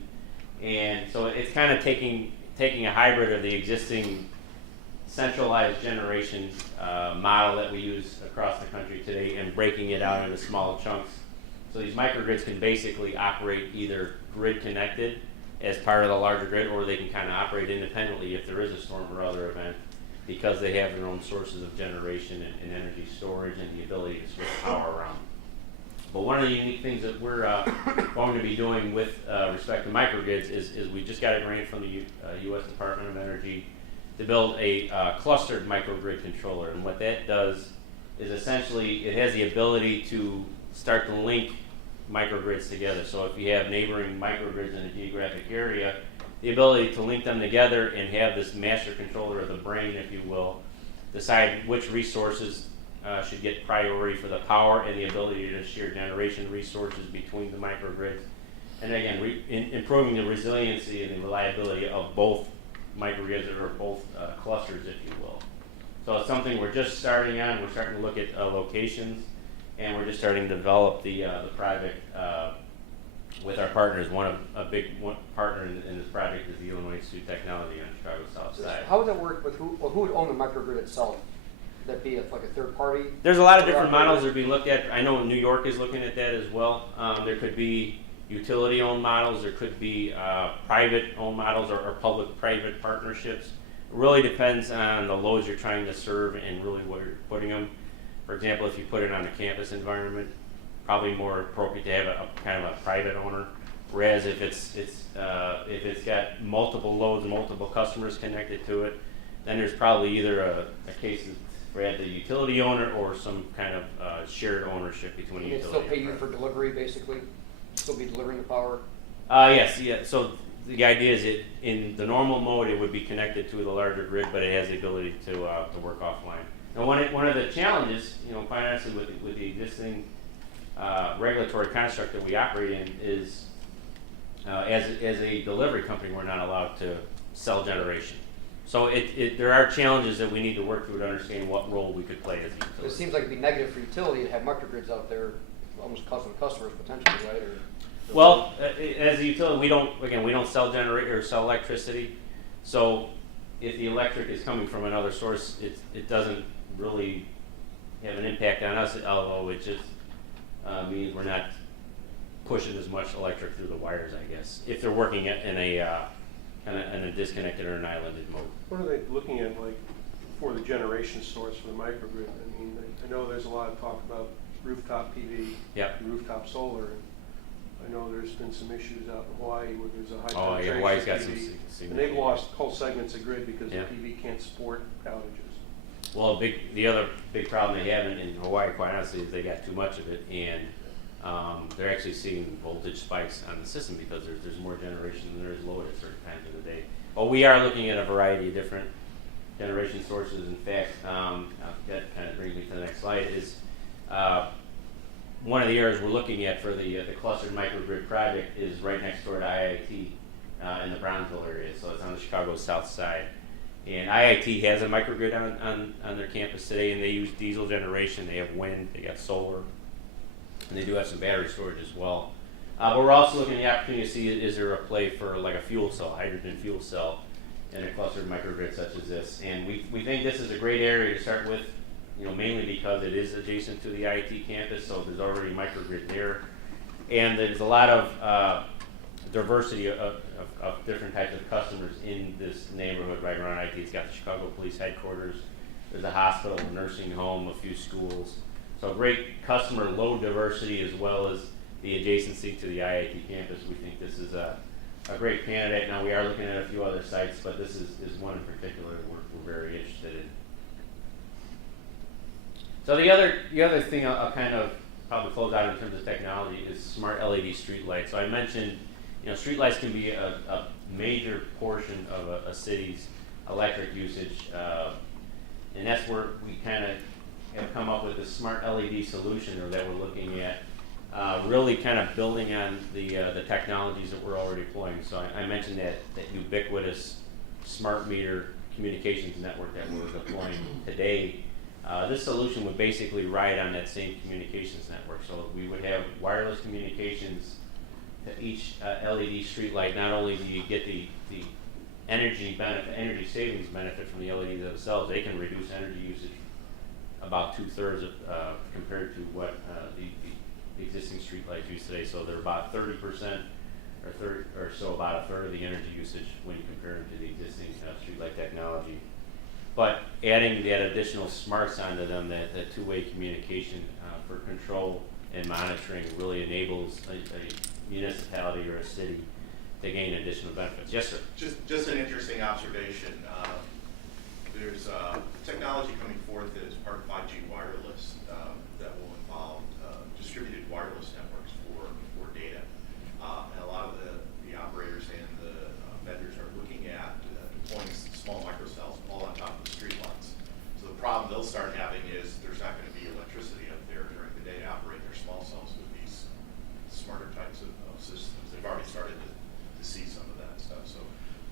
and so it's kind of taking a hybrid of the existing centralized generation model that we use across the country today and breaking it out into small chunks. So these microgrids can basically operate either grid connected as part of the larger grid, or they can kind of operate independently if there is a storm or other event, because they have their own sources of generation and energy storage and the ability to switch power around. But one of the unique things that we're going to be doing with respect to microgrids is we just got a grant from the U.S. Department of Energy to build a clustered microgrid controller. And what that does is essentially it has the ability to start to link microgrids together. So if you have neighboring microgrids in a geographic area, the ability to link them together and have this master controller, or the brain, if you will, decide which resources should get priority for the power and the ability to share generation resources between the microgrids. And again, improving the resiliency and the reliability of both microgrids, or both clusters, if you will. So it's something we're just starting on. We're starting to look at locations. and we're just starting to develop the project with our partners. A big partner in this project is the Illinois Institute of Technology on Chicago South Side. How would that work with who would own the microgrid itself? Would that be like a third party? There's a lot of different models that we looked at. I know New York is looking at that as well. There could be utility-owned models. There could be private-owned models or public-private partnerships. It really depends on the loads you're trying to serve and really where you're putting them. For example, if you put it on a campus environment, probably more appropriate to have a kind of a private owner. Whereas if it's got multiple loads, multiple customers connected to it, then there's probably either a case where the utility owner or some kind of shared ownership between And the they utility. still pay you for delivery, basically? Still be delivering the power? Yes, yeah. So the idea is in the normal mode it would be connected to the larger grid, but it has the ability to work offline. Now, one of the challenges, quite honestly, with the existing regulatory construct that we operate in is, as a delivery company, we're not allowed to sell generation. So there are challenges that we need to work through to understand what role we could play as a It utility. seems like it'd be negative for utility to have microgrids out there, almost costing customers potentially, right? Well, as a utility, we don't sell or sell electricity. So if the electric is coming from another source, it doesn't really have an impact on us, although it just means we're not pushing as much electric through the wires, I guess, if they're working in a kind of in a disconnected or an islanded mode. What are they looking at, like, for the generation source for the microgrid? I mean, I know there's a lot of talk about rooftop PV, Yep. rooftop solar, and I know there's been some issues out in Hawaii where there's a high Oh, yeah, penetration Hawaii's got PV, some and they've lost whole segments of grid because Yeah. the PV can't support outages. Well, the other big problem they have in Hawaii, quite honestly, is they got too much of it, and they're actually seeing voltage spikes on the system because there's more generation than there is load at certain times of the day. But we are looking at a variety of different generation sources. In fact, that kind of brings me to the next slide, is one of the areas we're looking at for the clustered microgrid project is right next door to IIT in the Brownsville area, so it's on the Chicago South Side. And IIT has a microgrid on their campus today, and they use diesel generation. They have wind, they got solar, and they do have some battery storage as well. But we're also looking at the opportunity to see, is there a play for like a fuel cell, hydrogen fuel cell, in a clustered microgrid such as this. And we think this is a great area to start with, mainly because it is adjacent to the IIT campus, so there's already a microgrid there. And there's a lot of diversity of different types of customers in this neighborhood right around IIT. It's got the Chicago Police Headquarters, there's a hospital, a nursing home, a few schools. So great customer load diversity as well as the adjacency to the IIT campus. We think this is a great candidate. Now we are looking at a few other sites, but this is one in particular that we're very interested in. So the other thing I'll kind of probably close out in terms of technology is smart LED streetlights. So I mentioned, streetlights can be a major portion of a city's electric usage, and that's where we kind of have come up with this smart LED solution, or that we're looking at, really kind of building on the technologies that we're already deploying. So I mentioned that ubiquitous smart meter communications network that we're deploying today. This solution would basically ride on that same communications network. So we would have wireless communications to each LED streetlight. Not only do you get the energy savings benefit from the LEDs themselves, they can reduce energy usage about 2/3 compared to what the existing streetlights use today. So they're about 30% or so, about a third of the energy usage when you compare them to the existing streetlight technology. But adding that additional smarts onto them, that two-way communication for control and monitoring, really enables a municipality or a city to gain additional benefits. Yes, sir. Just an interesting observation. There's technology coming forth that is part of 5G wireless that will involve distributed wireless networks for data. And a lot of the operators and the vendors are looking at deploying small microcells all on top of the streetlights. So the problem they'll start having is there's not going to be electricity up there during the day to operate their small cells with these smarter types of systems. They've already started to see some of that stuff. So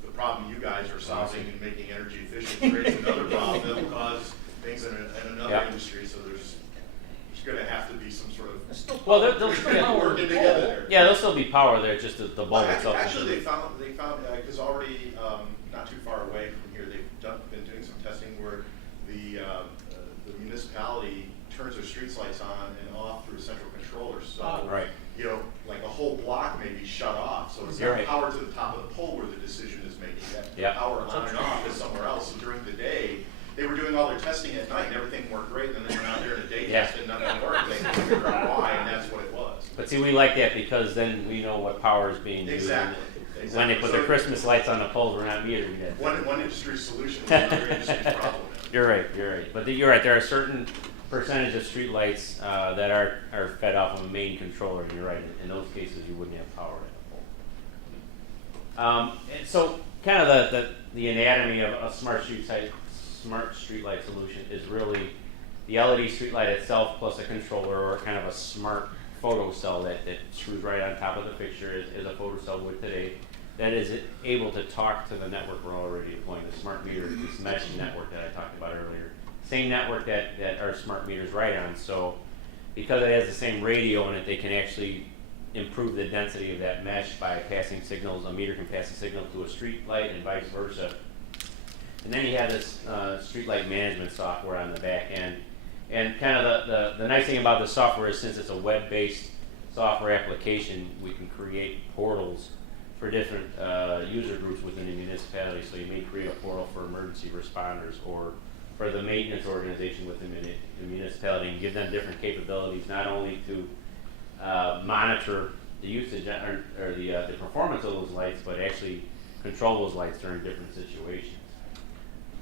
the problem you guys are solving and making energy efficient creates another problem that will cause things in another industry. So there's gonna have to be some sort of It's still Well, power- they'll- it's still yeah. power working to together pull. there. Yeah, there'll still be power there, just the bulb Well, itself. actually, they found because already not too far away from here, been doing some testing where the municipality turns their street lights on and off through a central controller. So Right. you know, like a whole block may be shut off. So it's You're not right. power to the top of the pole where the decision is making. That Yeah. power on and off is somewhere else. So during the day, they were doing all their testing at night and everything worked great. And then they went out there in the day Yeah. test and nothing worked. They couldn't figure out why, and that's what it was. But see, we like that because then we know what power is being used. Exactly. When they put their Christmas lights on the poles, we're not metering that. One industry's solution is another industry's problem. You're right, you're right. But you're right, there are certain percentage of streetlights that are fed off of a main controller, and you're right, in those cases you wouldn't have power at the pole. And so kind of the anatomy of a smart streetlight solution is really the LED streetlight itself plus a controller or kind of a smart photo cell that screws right on top of the fixture as a photo cell would today, that is able to talk to the network we're already deploying, the smart meter, this mesh network that I talked about earlier. Same network that our smart meters ride on. So because it has the same radio in it, they can actually improve the density of that mesh by passing signals. A meter can pass a signal to a street light and vice versa. And then you have this street light management software on the back end. And kind of the nice thing about the software is since it's a web-based software application, we can create portals for different user groups within the municipality. So you may create a portal for emergency responders or for the maintenance organization within the municipality and give them different capabilities, not only to monitor the usage or the performance of those lights, but actually control those lights during different situations.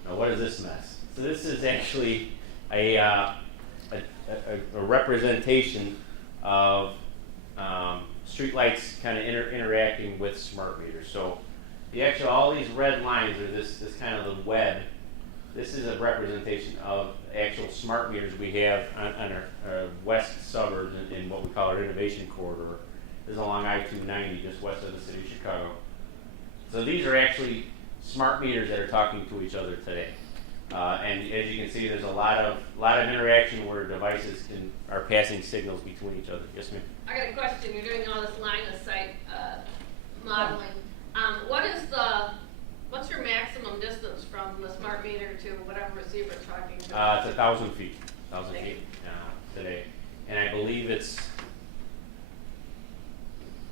Now, what is this mess? So this is actually a representation of streetlights kind of interacting with smart meters. So all these red lines are this kind of the web. This is a representation of actual smart meters we have on our west suburbs in what we call our innovation corridor. This is along I-290, just west of the city of Chicago. So these are actually smart meters that are talking to each other today. And as you can see, there's a lot of interaction where devices are passing signals between each other. Yes, ma'am. I got a question. You're doing all this line of sight modeling. What's your maximum distance from the smart meter to whatever receiver it's talking to? It's 1,000 feet. 1,000 feet today, and I believe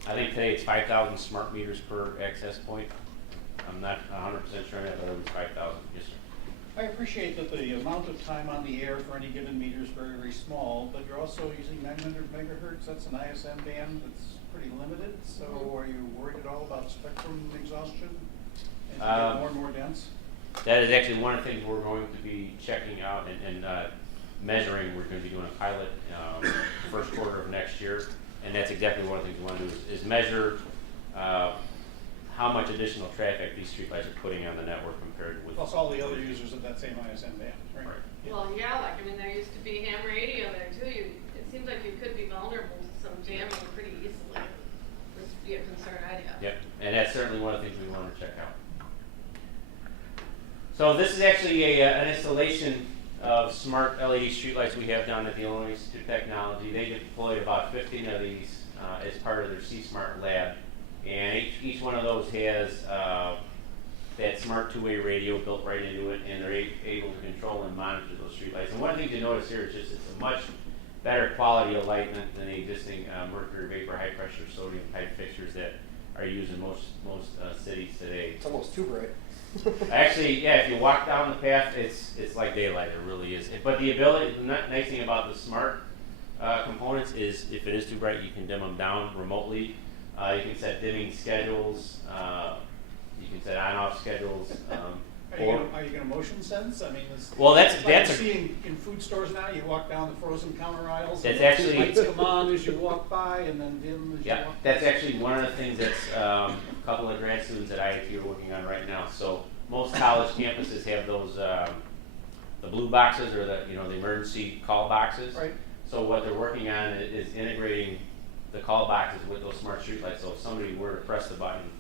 I think today it's 5,000 smart meters per access point. I'm not 100% sure on that, but it was 5,000. Yes, sir. I appreciate that the amount of time on the air for any given meter is very, very small, but you're also using 900 megahertz. That's an ISM band that's pretty limited. So are you worried at all about spectrum exhaustion and get more and more dense? That is actually one of the things we're going to be checking out and measuring. We're going to be doing a pilot first quarter of next year, and that's exactly one of the things we want to do is measure how much additional traffic these streetlights are putting on the network compared with Plus all the other users of that same ISM band, right? Right. Yeah. Well, yeah, there used to be ham radio there too. It seems like you could be vulnerable to some jamming pretty easily. This would be a concern I'd have. Yep, and that's certainly one of the things we want to check out. So this is actually an installation of smart LED streetlights we have down at the Illinois Institute of Technology. They deployed about 15 of these as part of their C-Smart lab. And each one of those has that smart two-way radio built right into it, and they're able to control and monitor those streetlights. And one thing to notice here is just it's a much better quality of light than the existing mercury vapor, high-pressure sodium type fixtures that are used in most cities today. It's almost too bright. Actually, yeah, if you walk down the path, it's like daylight. It really is. But the nice thing about the smart components is if it is too bright, you can dim them down remotely. You can set dimming schedules. You can set on-off schedules. Are you going to motion sense? I mean, Well, that's like a you see in food stores now. You walk down the frozen counter aisles. That's and actually- the lights come on as you walk by, and then dim as you Yeah, walk. that's actually one of the things that's a couple of grad students at IIT are working on right now. So most college campuses have those the blue boxes or the emergency call boxes. Right. So what they're working on is integrating the call boxes with those smart streetlights. So if somebody were to press the button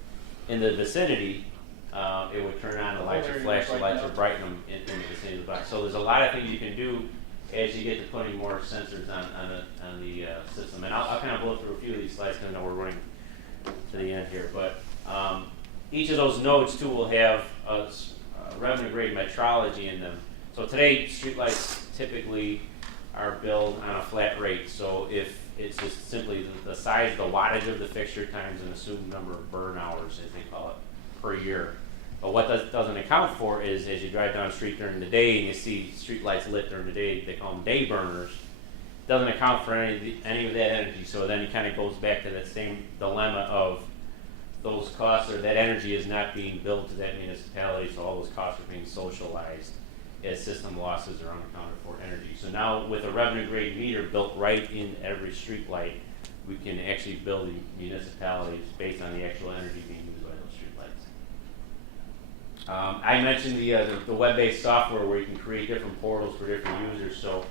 in the vicinity, it would turn on the lights or flash the lights or brighten them in the vicinity of the box. So there's a lot of things you can do as you get to putting more sensors on the system. And I'll kind of blow through a few of these slides because I know we're running to the end here. But each of those nodes too will have a revenue grade metrology in them. So today, streetlights typically are billed on a flat rate. So if it's just simply the size, the wattage of the fixture times an assumed number of burn hours, as they call it, per year. But what that doesn't account for is as you drive down the street during the day and you see street lights lit during the day, they call them day burners, doesn't account for any of that energy. So then it kind of goes back to that same dilemma of those costs, or that energy is not being billed to that municipality, so all those costs are being socialized as system losses are unaccounted for energy. So now with a revenue grade meter built right in every street light, we can actually bill the municipalities based on the actual energy being used by those street lights. I mentioned the web-based software where you can create different portals for different users. So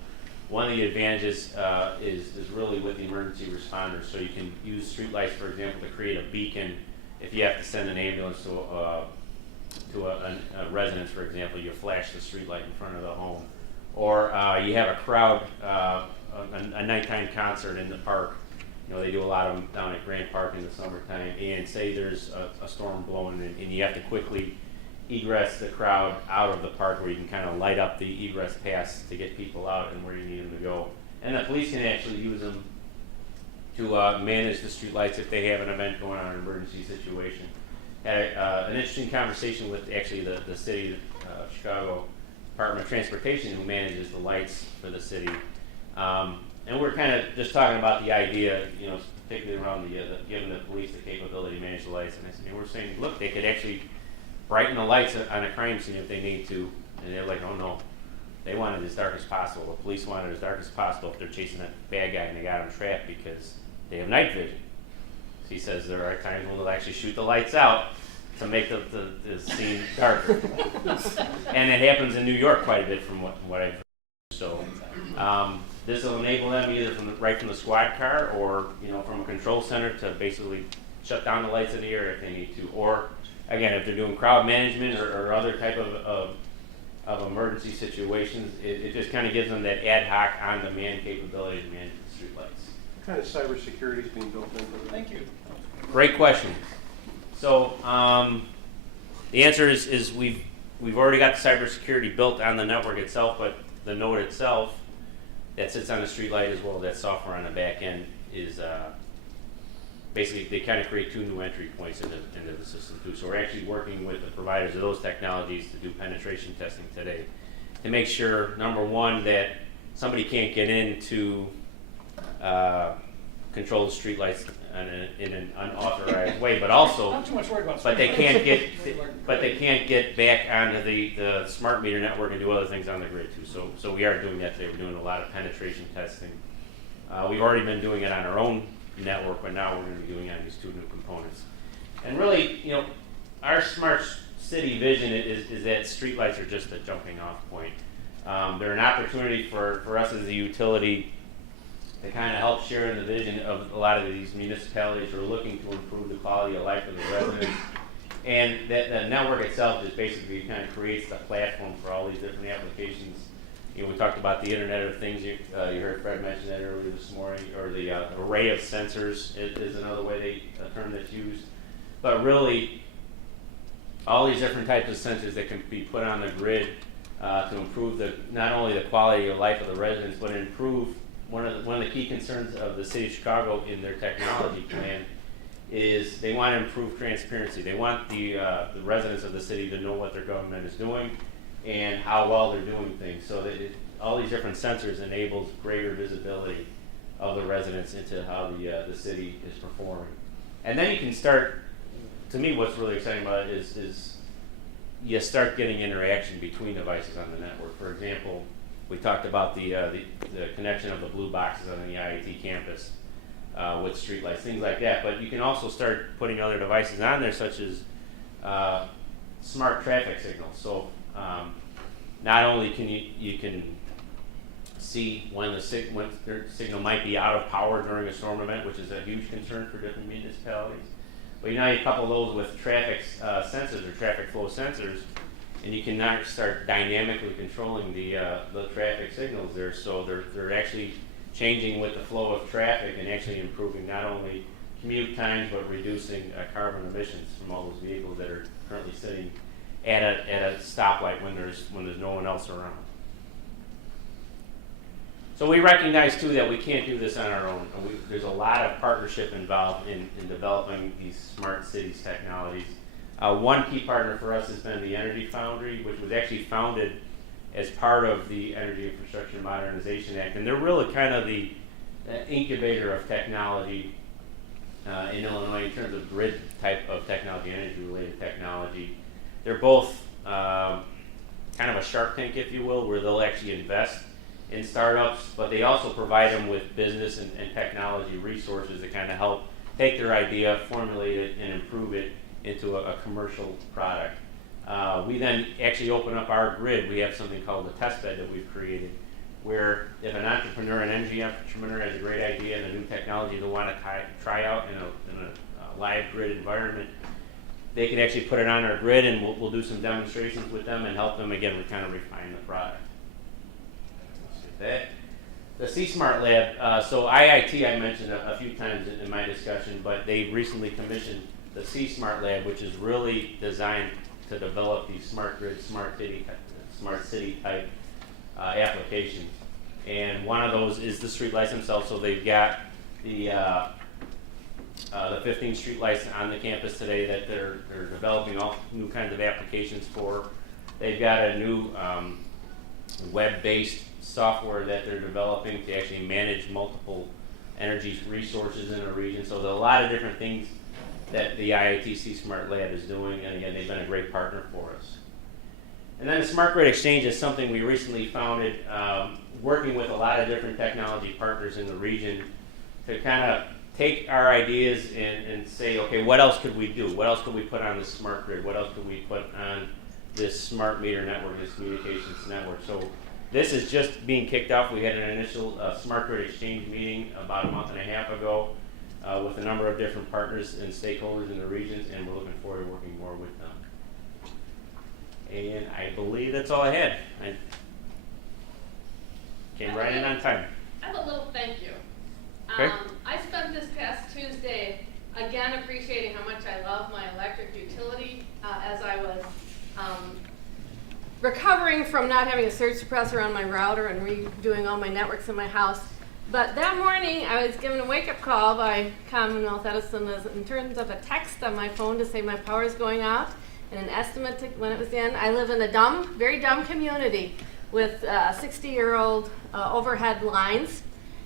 one of the advantages is really with the emergency responders. So you can use street lights, for example, to create a beacon if you have to send an ambulance to a residence, for example. You flash the street light in front of the home. Or you have a crowd, a nighttime concert in the park. You know, they do a lot of them down at Grant Park in the summertime. And say there's a storm blowing and you have to quickly egress the crowd out of the park, where you can kind of light up the egress paths to get people out and where you need them to go. And the police can actually use them to manage the street lights if they have an event going on, an emergency situation. Had an interesting conversation with actually the city of Chicago Department of Transportation, who manages the lights for the city. And we're kind of just talking about the idea, you know, particularly around giving the police the capability to manage the lights. And I said, we're saying, look, they could actually brighten the lights on a crime scene if they need to. And they're like, oh no, they want it as dark as possible. The police want it as dark as possible if they're chasing that bad guy and they got him trapped because they have night vision. So he says there are times when they'll actually shoot the lights out to make the scene darker. And it happens in New York quite a bit from what I've heard. So this will enable them either right from the squad car, or from a control center, to basically shut down the lights in the area if they need to. Or again, if they're doing crowd management or other type of emergency situations, it just kind of gives them that ad hoc on-demand capability to manage the street lights. What kind of cybersecurity is being built into it? Thank you. Great question. So the answer is we've already got the cybersecurity built on the network itself, but the node itself that sits on the street light as well, that software on the back end, is basically they kind of create two new entry points into the system too. So we're actually working with the providers of those technologies to do penetration testing today to make sure, number one, that somebody can't get in to control the street lights in an unauthorized way, but also, Not too much worried about. but they can't get back onto the smart meter network and do other things on the grid too. So we are doing that today. We're doing a lot of penetration testing. We've already been doing it on our own network, but now we're going to be doing it on these two new components. And really, our smart city vision is that streetlights are just a jumping off point. They're an opportunity for us as a utility to kind of help share in the vision of a lot of these municipalities who are looking to improve the quality of life of the residents. And that network itself just basically kind of creates the platform for all these different applications. We talked about the Internet of Things. You heard Fred mention that earlier this morning, or the array of sensors is another a term that's used. But really, all these different types of sensors that can be put on the grid to improve not only the quality of life of the residents, but improve one of the key concerns of the city of Chicago in their technology plan is they want to improve transparency. They want the residents of the city to know what their government is doing and how well they're doing things. So that all these different sensors enables greater visibility of the residents into how the city is performing. And then you can start, to me what's really exciting about it is you start getting interaction between devices on the network. For example, we talked about the connection of the blue boxes on the IIT campus with streetlights, things like that. But you can also start putting other devices on there, such as smart traffic signals. So not only can you can see when the signal might be out of power during a storm event, which is a huge concern for different municipalities, but now you couple those with traffic sensors or traffic flow sensors, and you can now start dynamically controlling the traffic signals there. So they're actually changing with the flow of traffic and actually improving not only commute times but reducing carbon emissions from all those vehicles that are currently sitting at a stoplight when there's no one else around. So we recognize too that we can't do this on our own. There's a lot of partnership involved in developing these smart cities technologies. One key partner for us has been the Energy Foundry, which was actually founded as part of the Energy Infrastructure Modernization Act, and they're really kind of the incubator of technology in Illinois in terms of grid type of technology, energy-related technology. They're both kind of a shark tank, if you will, where they'll actually invest in startups, but they also provide them with business and technology resources to kind of help take their idea, formulate it, and improve it into a commercial product. We then actually open up our grid. We have something called the test bed that we've created, where if an entrepreneur, an energy entrepreneur, has a great idea and a new technology they want to try out in a live grid environment, they can actually put it on our grid, and we'll do some demonstrations with them and help them, again, kind of refine the product. The C-Smart Lab, so IIT I mentioned a few times in my discussion, but they recently commissioned the C-Smart Lab, which is really designed to develop these smart grid, smart city type applications. And one of those is the streetlights themselves. So they've got the 15 streetlights on the campus today that they're developing all new kinds of applications for. They've got a new web-based software that they're developing to actually manage multiple energy resources in a region. So there are a lot of different things that the IITC Smart Lab is doing, and again, they've been a great partner for us. And then the Smart Grid Exchange is something we recently founded, working with a lot of different technology partners in the region to kind of take our ideas and say, okay, what else could we do? What else could we put on this smart grid? What else could we put on this smart meter network, this communications network? So this is just being kicked off. We had an initial Smart Grid Exchange meeting about a month and a half ago with a number of different partners and stakeholders in the regions, and we're looking forward to working more with them. And I believe that's all I had. I came right in on time. I have a little thank you. Okay. I spent this past Tuesday, again, appreciating how much I love my electric utility as I was recovering from not having a surge suppressor on my router and redoing all my networks in my house. But that morning, I was given a wake-up call by Commonwealth Edison in terms of a text on my phone to say my power is going out and an estimate to when it was in. I live in a very dumb community with 60-year-old overhead lines.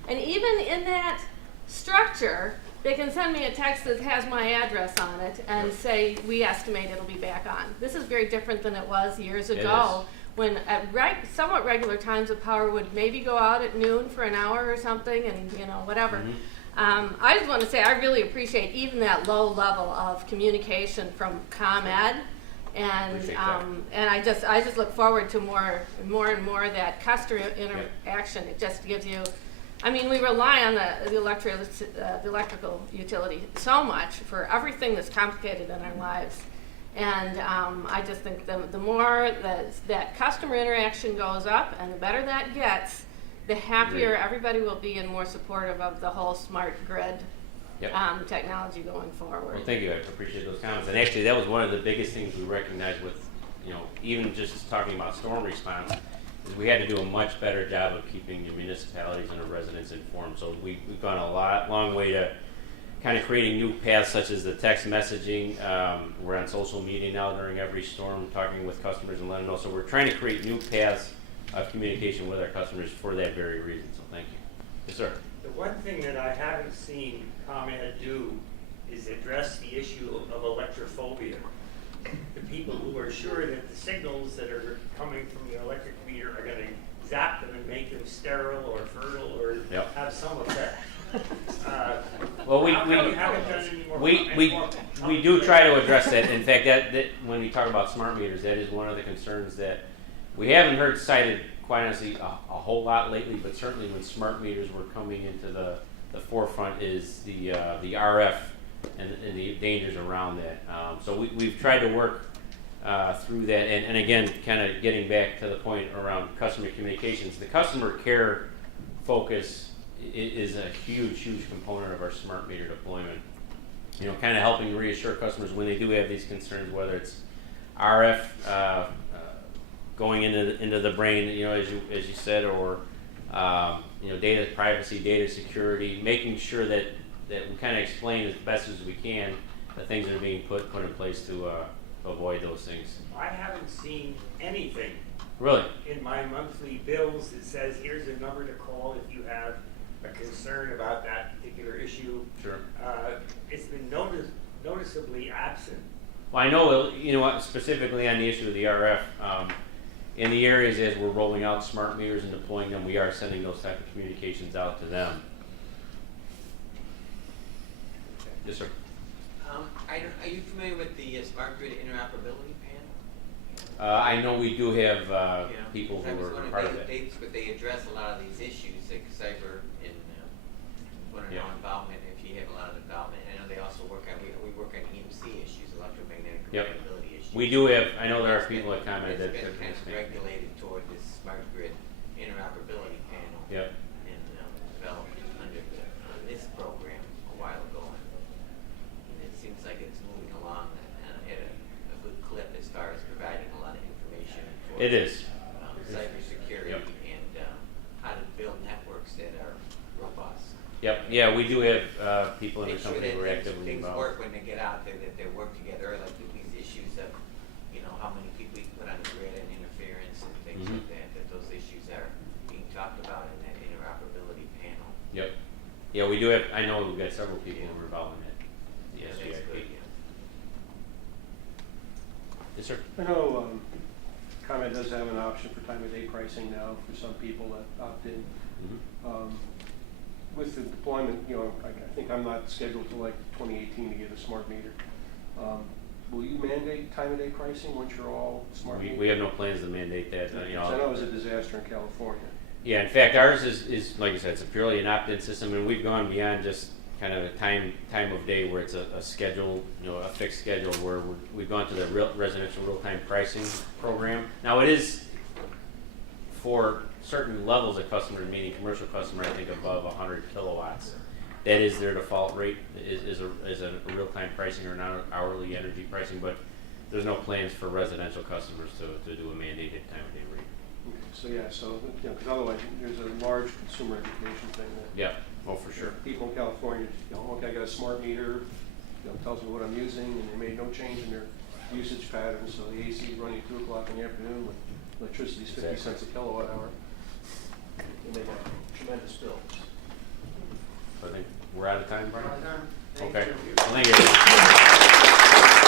And even in that structure, they can send me a text that has my address on it and say, we estimate it'll be back on. This is very different than it was years ago when at somewhat regular times the power would maybe go out at noon for an hour or something and whatever. Mm-hmm. I just want to say I really appreciate even that low level of communication from ComEd. And I just look forward to more and more of that customer interaction. It just gives you, I mean, we rely on the electrical utility so much for everything that's complicated in our lives. And I just think the more that customer interaction goes up and the better that gets, the happier everybody will be and more supportive of the whole smart grid technology going forward. Well, thank you. I appreciate those comments. And actually, that was one of the biggest things we recognized with, even just talking about storm response, is we had to do a much better job of keeping the municipalities and the residents informed. So we've gone a long way to kind of creating new paths such as the text messaging. We're on social media now during every storm, talking with customers and letting them know. So we're trying to create new paths of communication with our customers for that very reason. So thank you. Yes, sir. The one thing that I haven't seen ComEd do is address the issue of electrophobia. The people who are sure that the signals that are coming from the electric meter are going to zap them and make them sterile or fertile or have some effect. Well, we do try to address that. In fact, that when we talk about smart meters, that is one of the concerns that we haven't heard cited, quite honestly, a whole lot lately. But certainly, when smart meters were coming into the forefront, is the RF and the dangers around that. So we've tried to work through that. And again, kind of getting back to the point around customer communications, the customer care focus is a huge component of our smart meter deployment. You know, kind of helping reassure customers when they do have these concerns, whether it's RF going into the brain, you know, as you said, or you know, data privacy, data security, making sure that we kind of explain as best as we can the things that are being put in place to avoid those things. I haven't seen anything Really? in my monthly bills that says, here's a number to call if you have a concern about that particular issue. Sure. It's been noticeably absent. Well, I know, you know what, specifically on the issue of the RF, in the areas as we're rolling out smart meters and deploying them, we are sending those type of communications out to them. Yes, sir. Are you familiar with the Smart Grid Interoperability Panel? I know we do have You know, people I who was are wondering, part of it. they address a lot of these issues, like cyber and wondering Yeah. how involvement, if you have a lot of involvement. I know they also work on, we work on EMC issues, electromagnetic Yep. compatibility issues. We do have, I know there are people that commented that. It's been kind of regulated toward this Smart Grid Interoperability Panel. Yep. And developed under on this program a while ago. And it seems like it's moving along at a good clip as far as providing a lot of information. It is. Cybersecurity Yep. and how to build networks that are robust. Yep. Yeah, we do have people in the Make sure company that who are things actively things involved. work when they get out there, that they work together, like these issues of, you know, how many people you can put on the grid and interference and things Mhm. like that those issues are being talked about in that interoperability panel. Yep. Yeah, we do have, I know we've got several people who are involved in it. Yeah, Yes, that's good, yeah. Yes, sir. I know ComEd does have an option for time of day pricing now for some people that opt in. Mhm. With the deployment, you know, I think I'm not scheduled till like 2018 to get a smart meter. Will you mandate time of day pricing once you're all smart meter? We have no plans to mandate that, you know. 'Cause I know it was a disaster in California. Yeah, in fact, ours is like I said, it's purely an opt-in system, and we've gone beyond just kind of a time of day where it's a schedule, you know, a fixed schedule, where we've gone to the residential real-time pricing program. Now, it is for certain levels of customers, meaning commercial customer, I think above 100 kilowatts. That is their default rate, is a real-time pricing or an hourly energy pricing, but there's no plans for residential customers to do a mandated time-of-day rate. Okay, so yeah, so, you know, because otherwise there's a large consumer education thing that Yeah, oh, for sure. people in California, you know, okay, I got a smart meter, you know, tells me what I'm using, and they made no change in their usage patterns, so the AC is running at 2 o'clock in the afternoon when electricity's 50 cents a kilowatt hour. And they got tremendous bills. So I think we're out of time, Brian? Thank Okay. you. Well, thank you.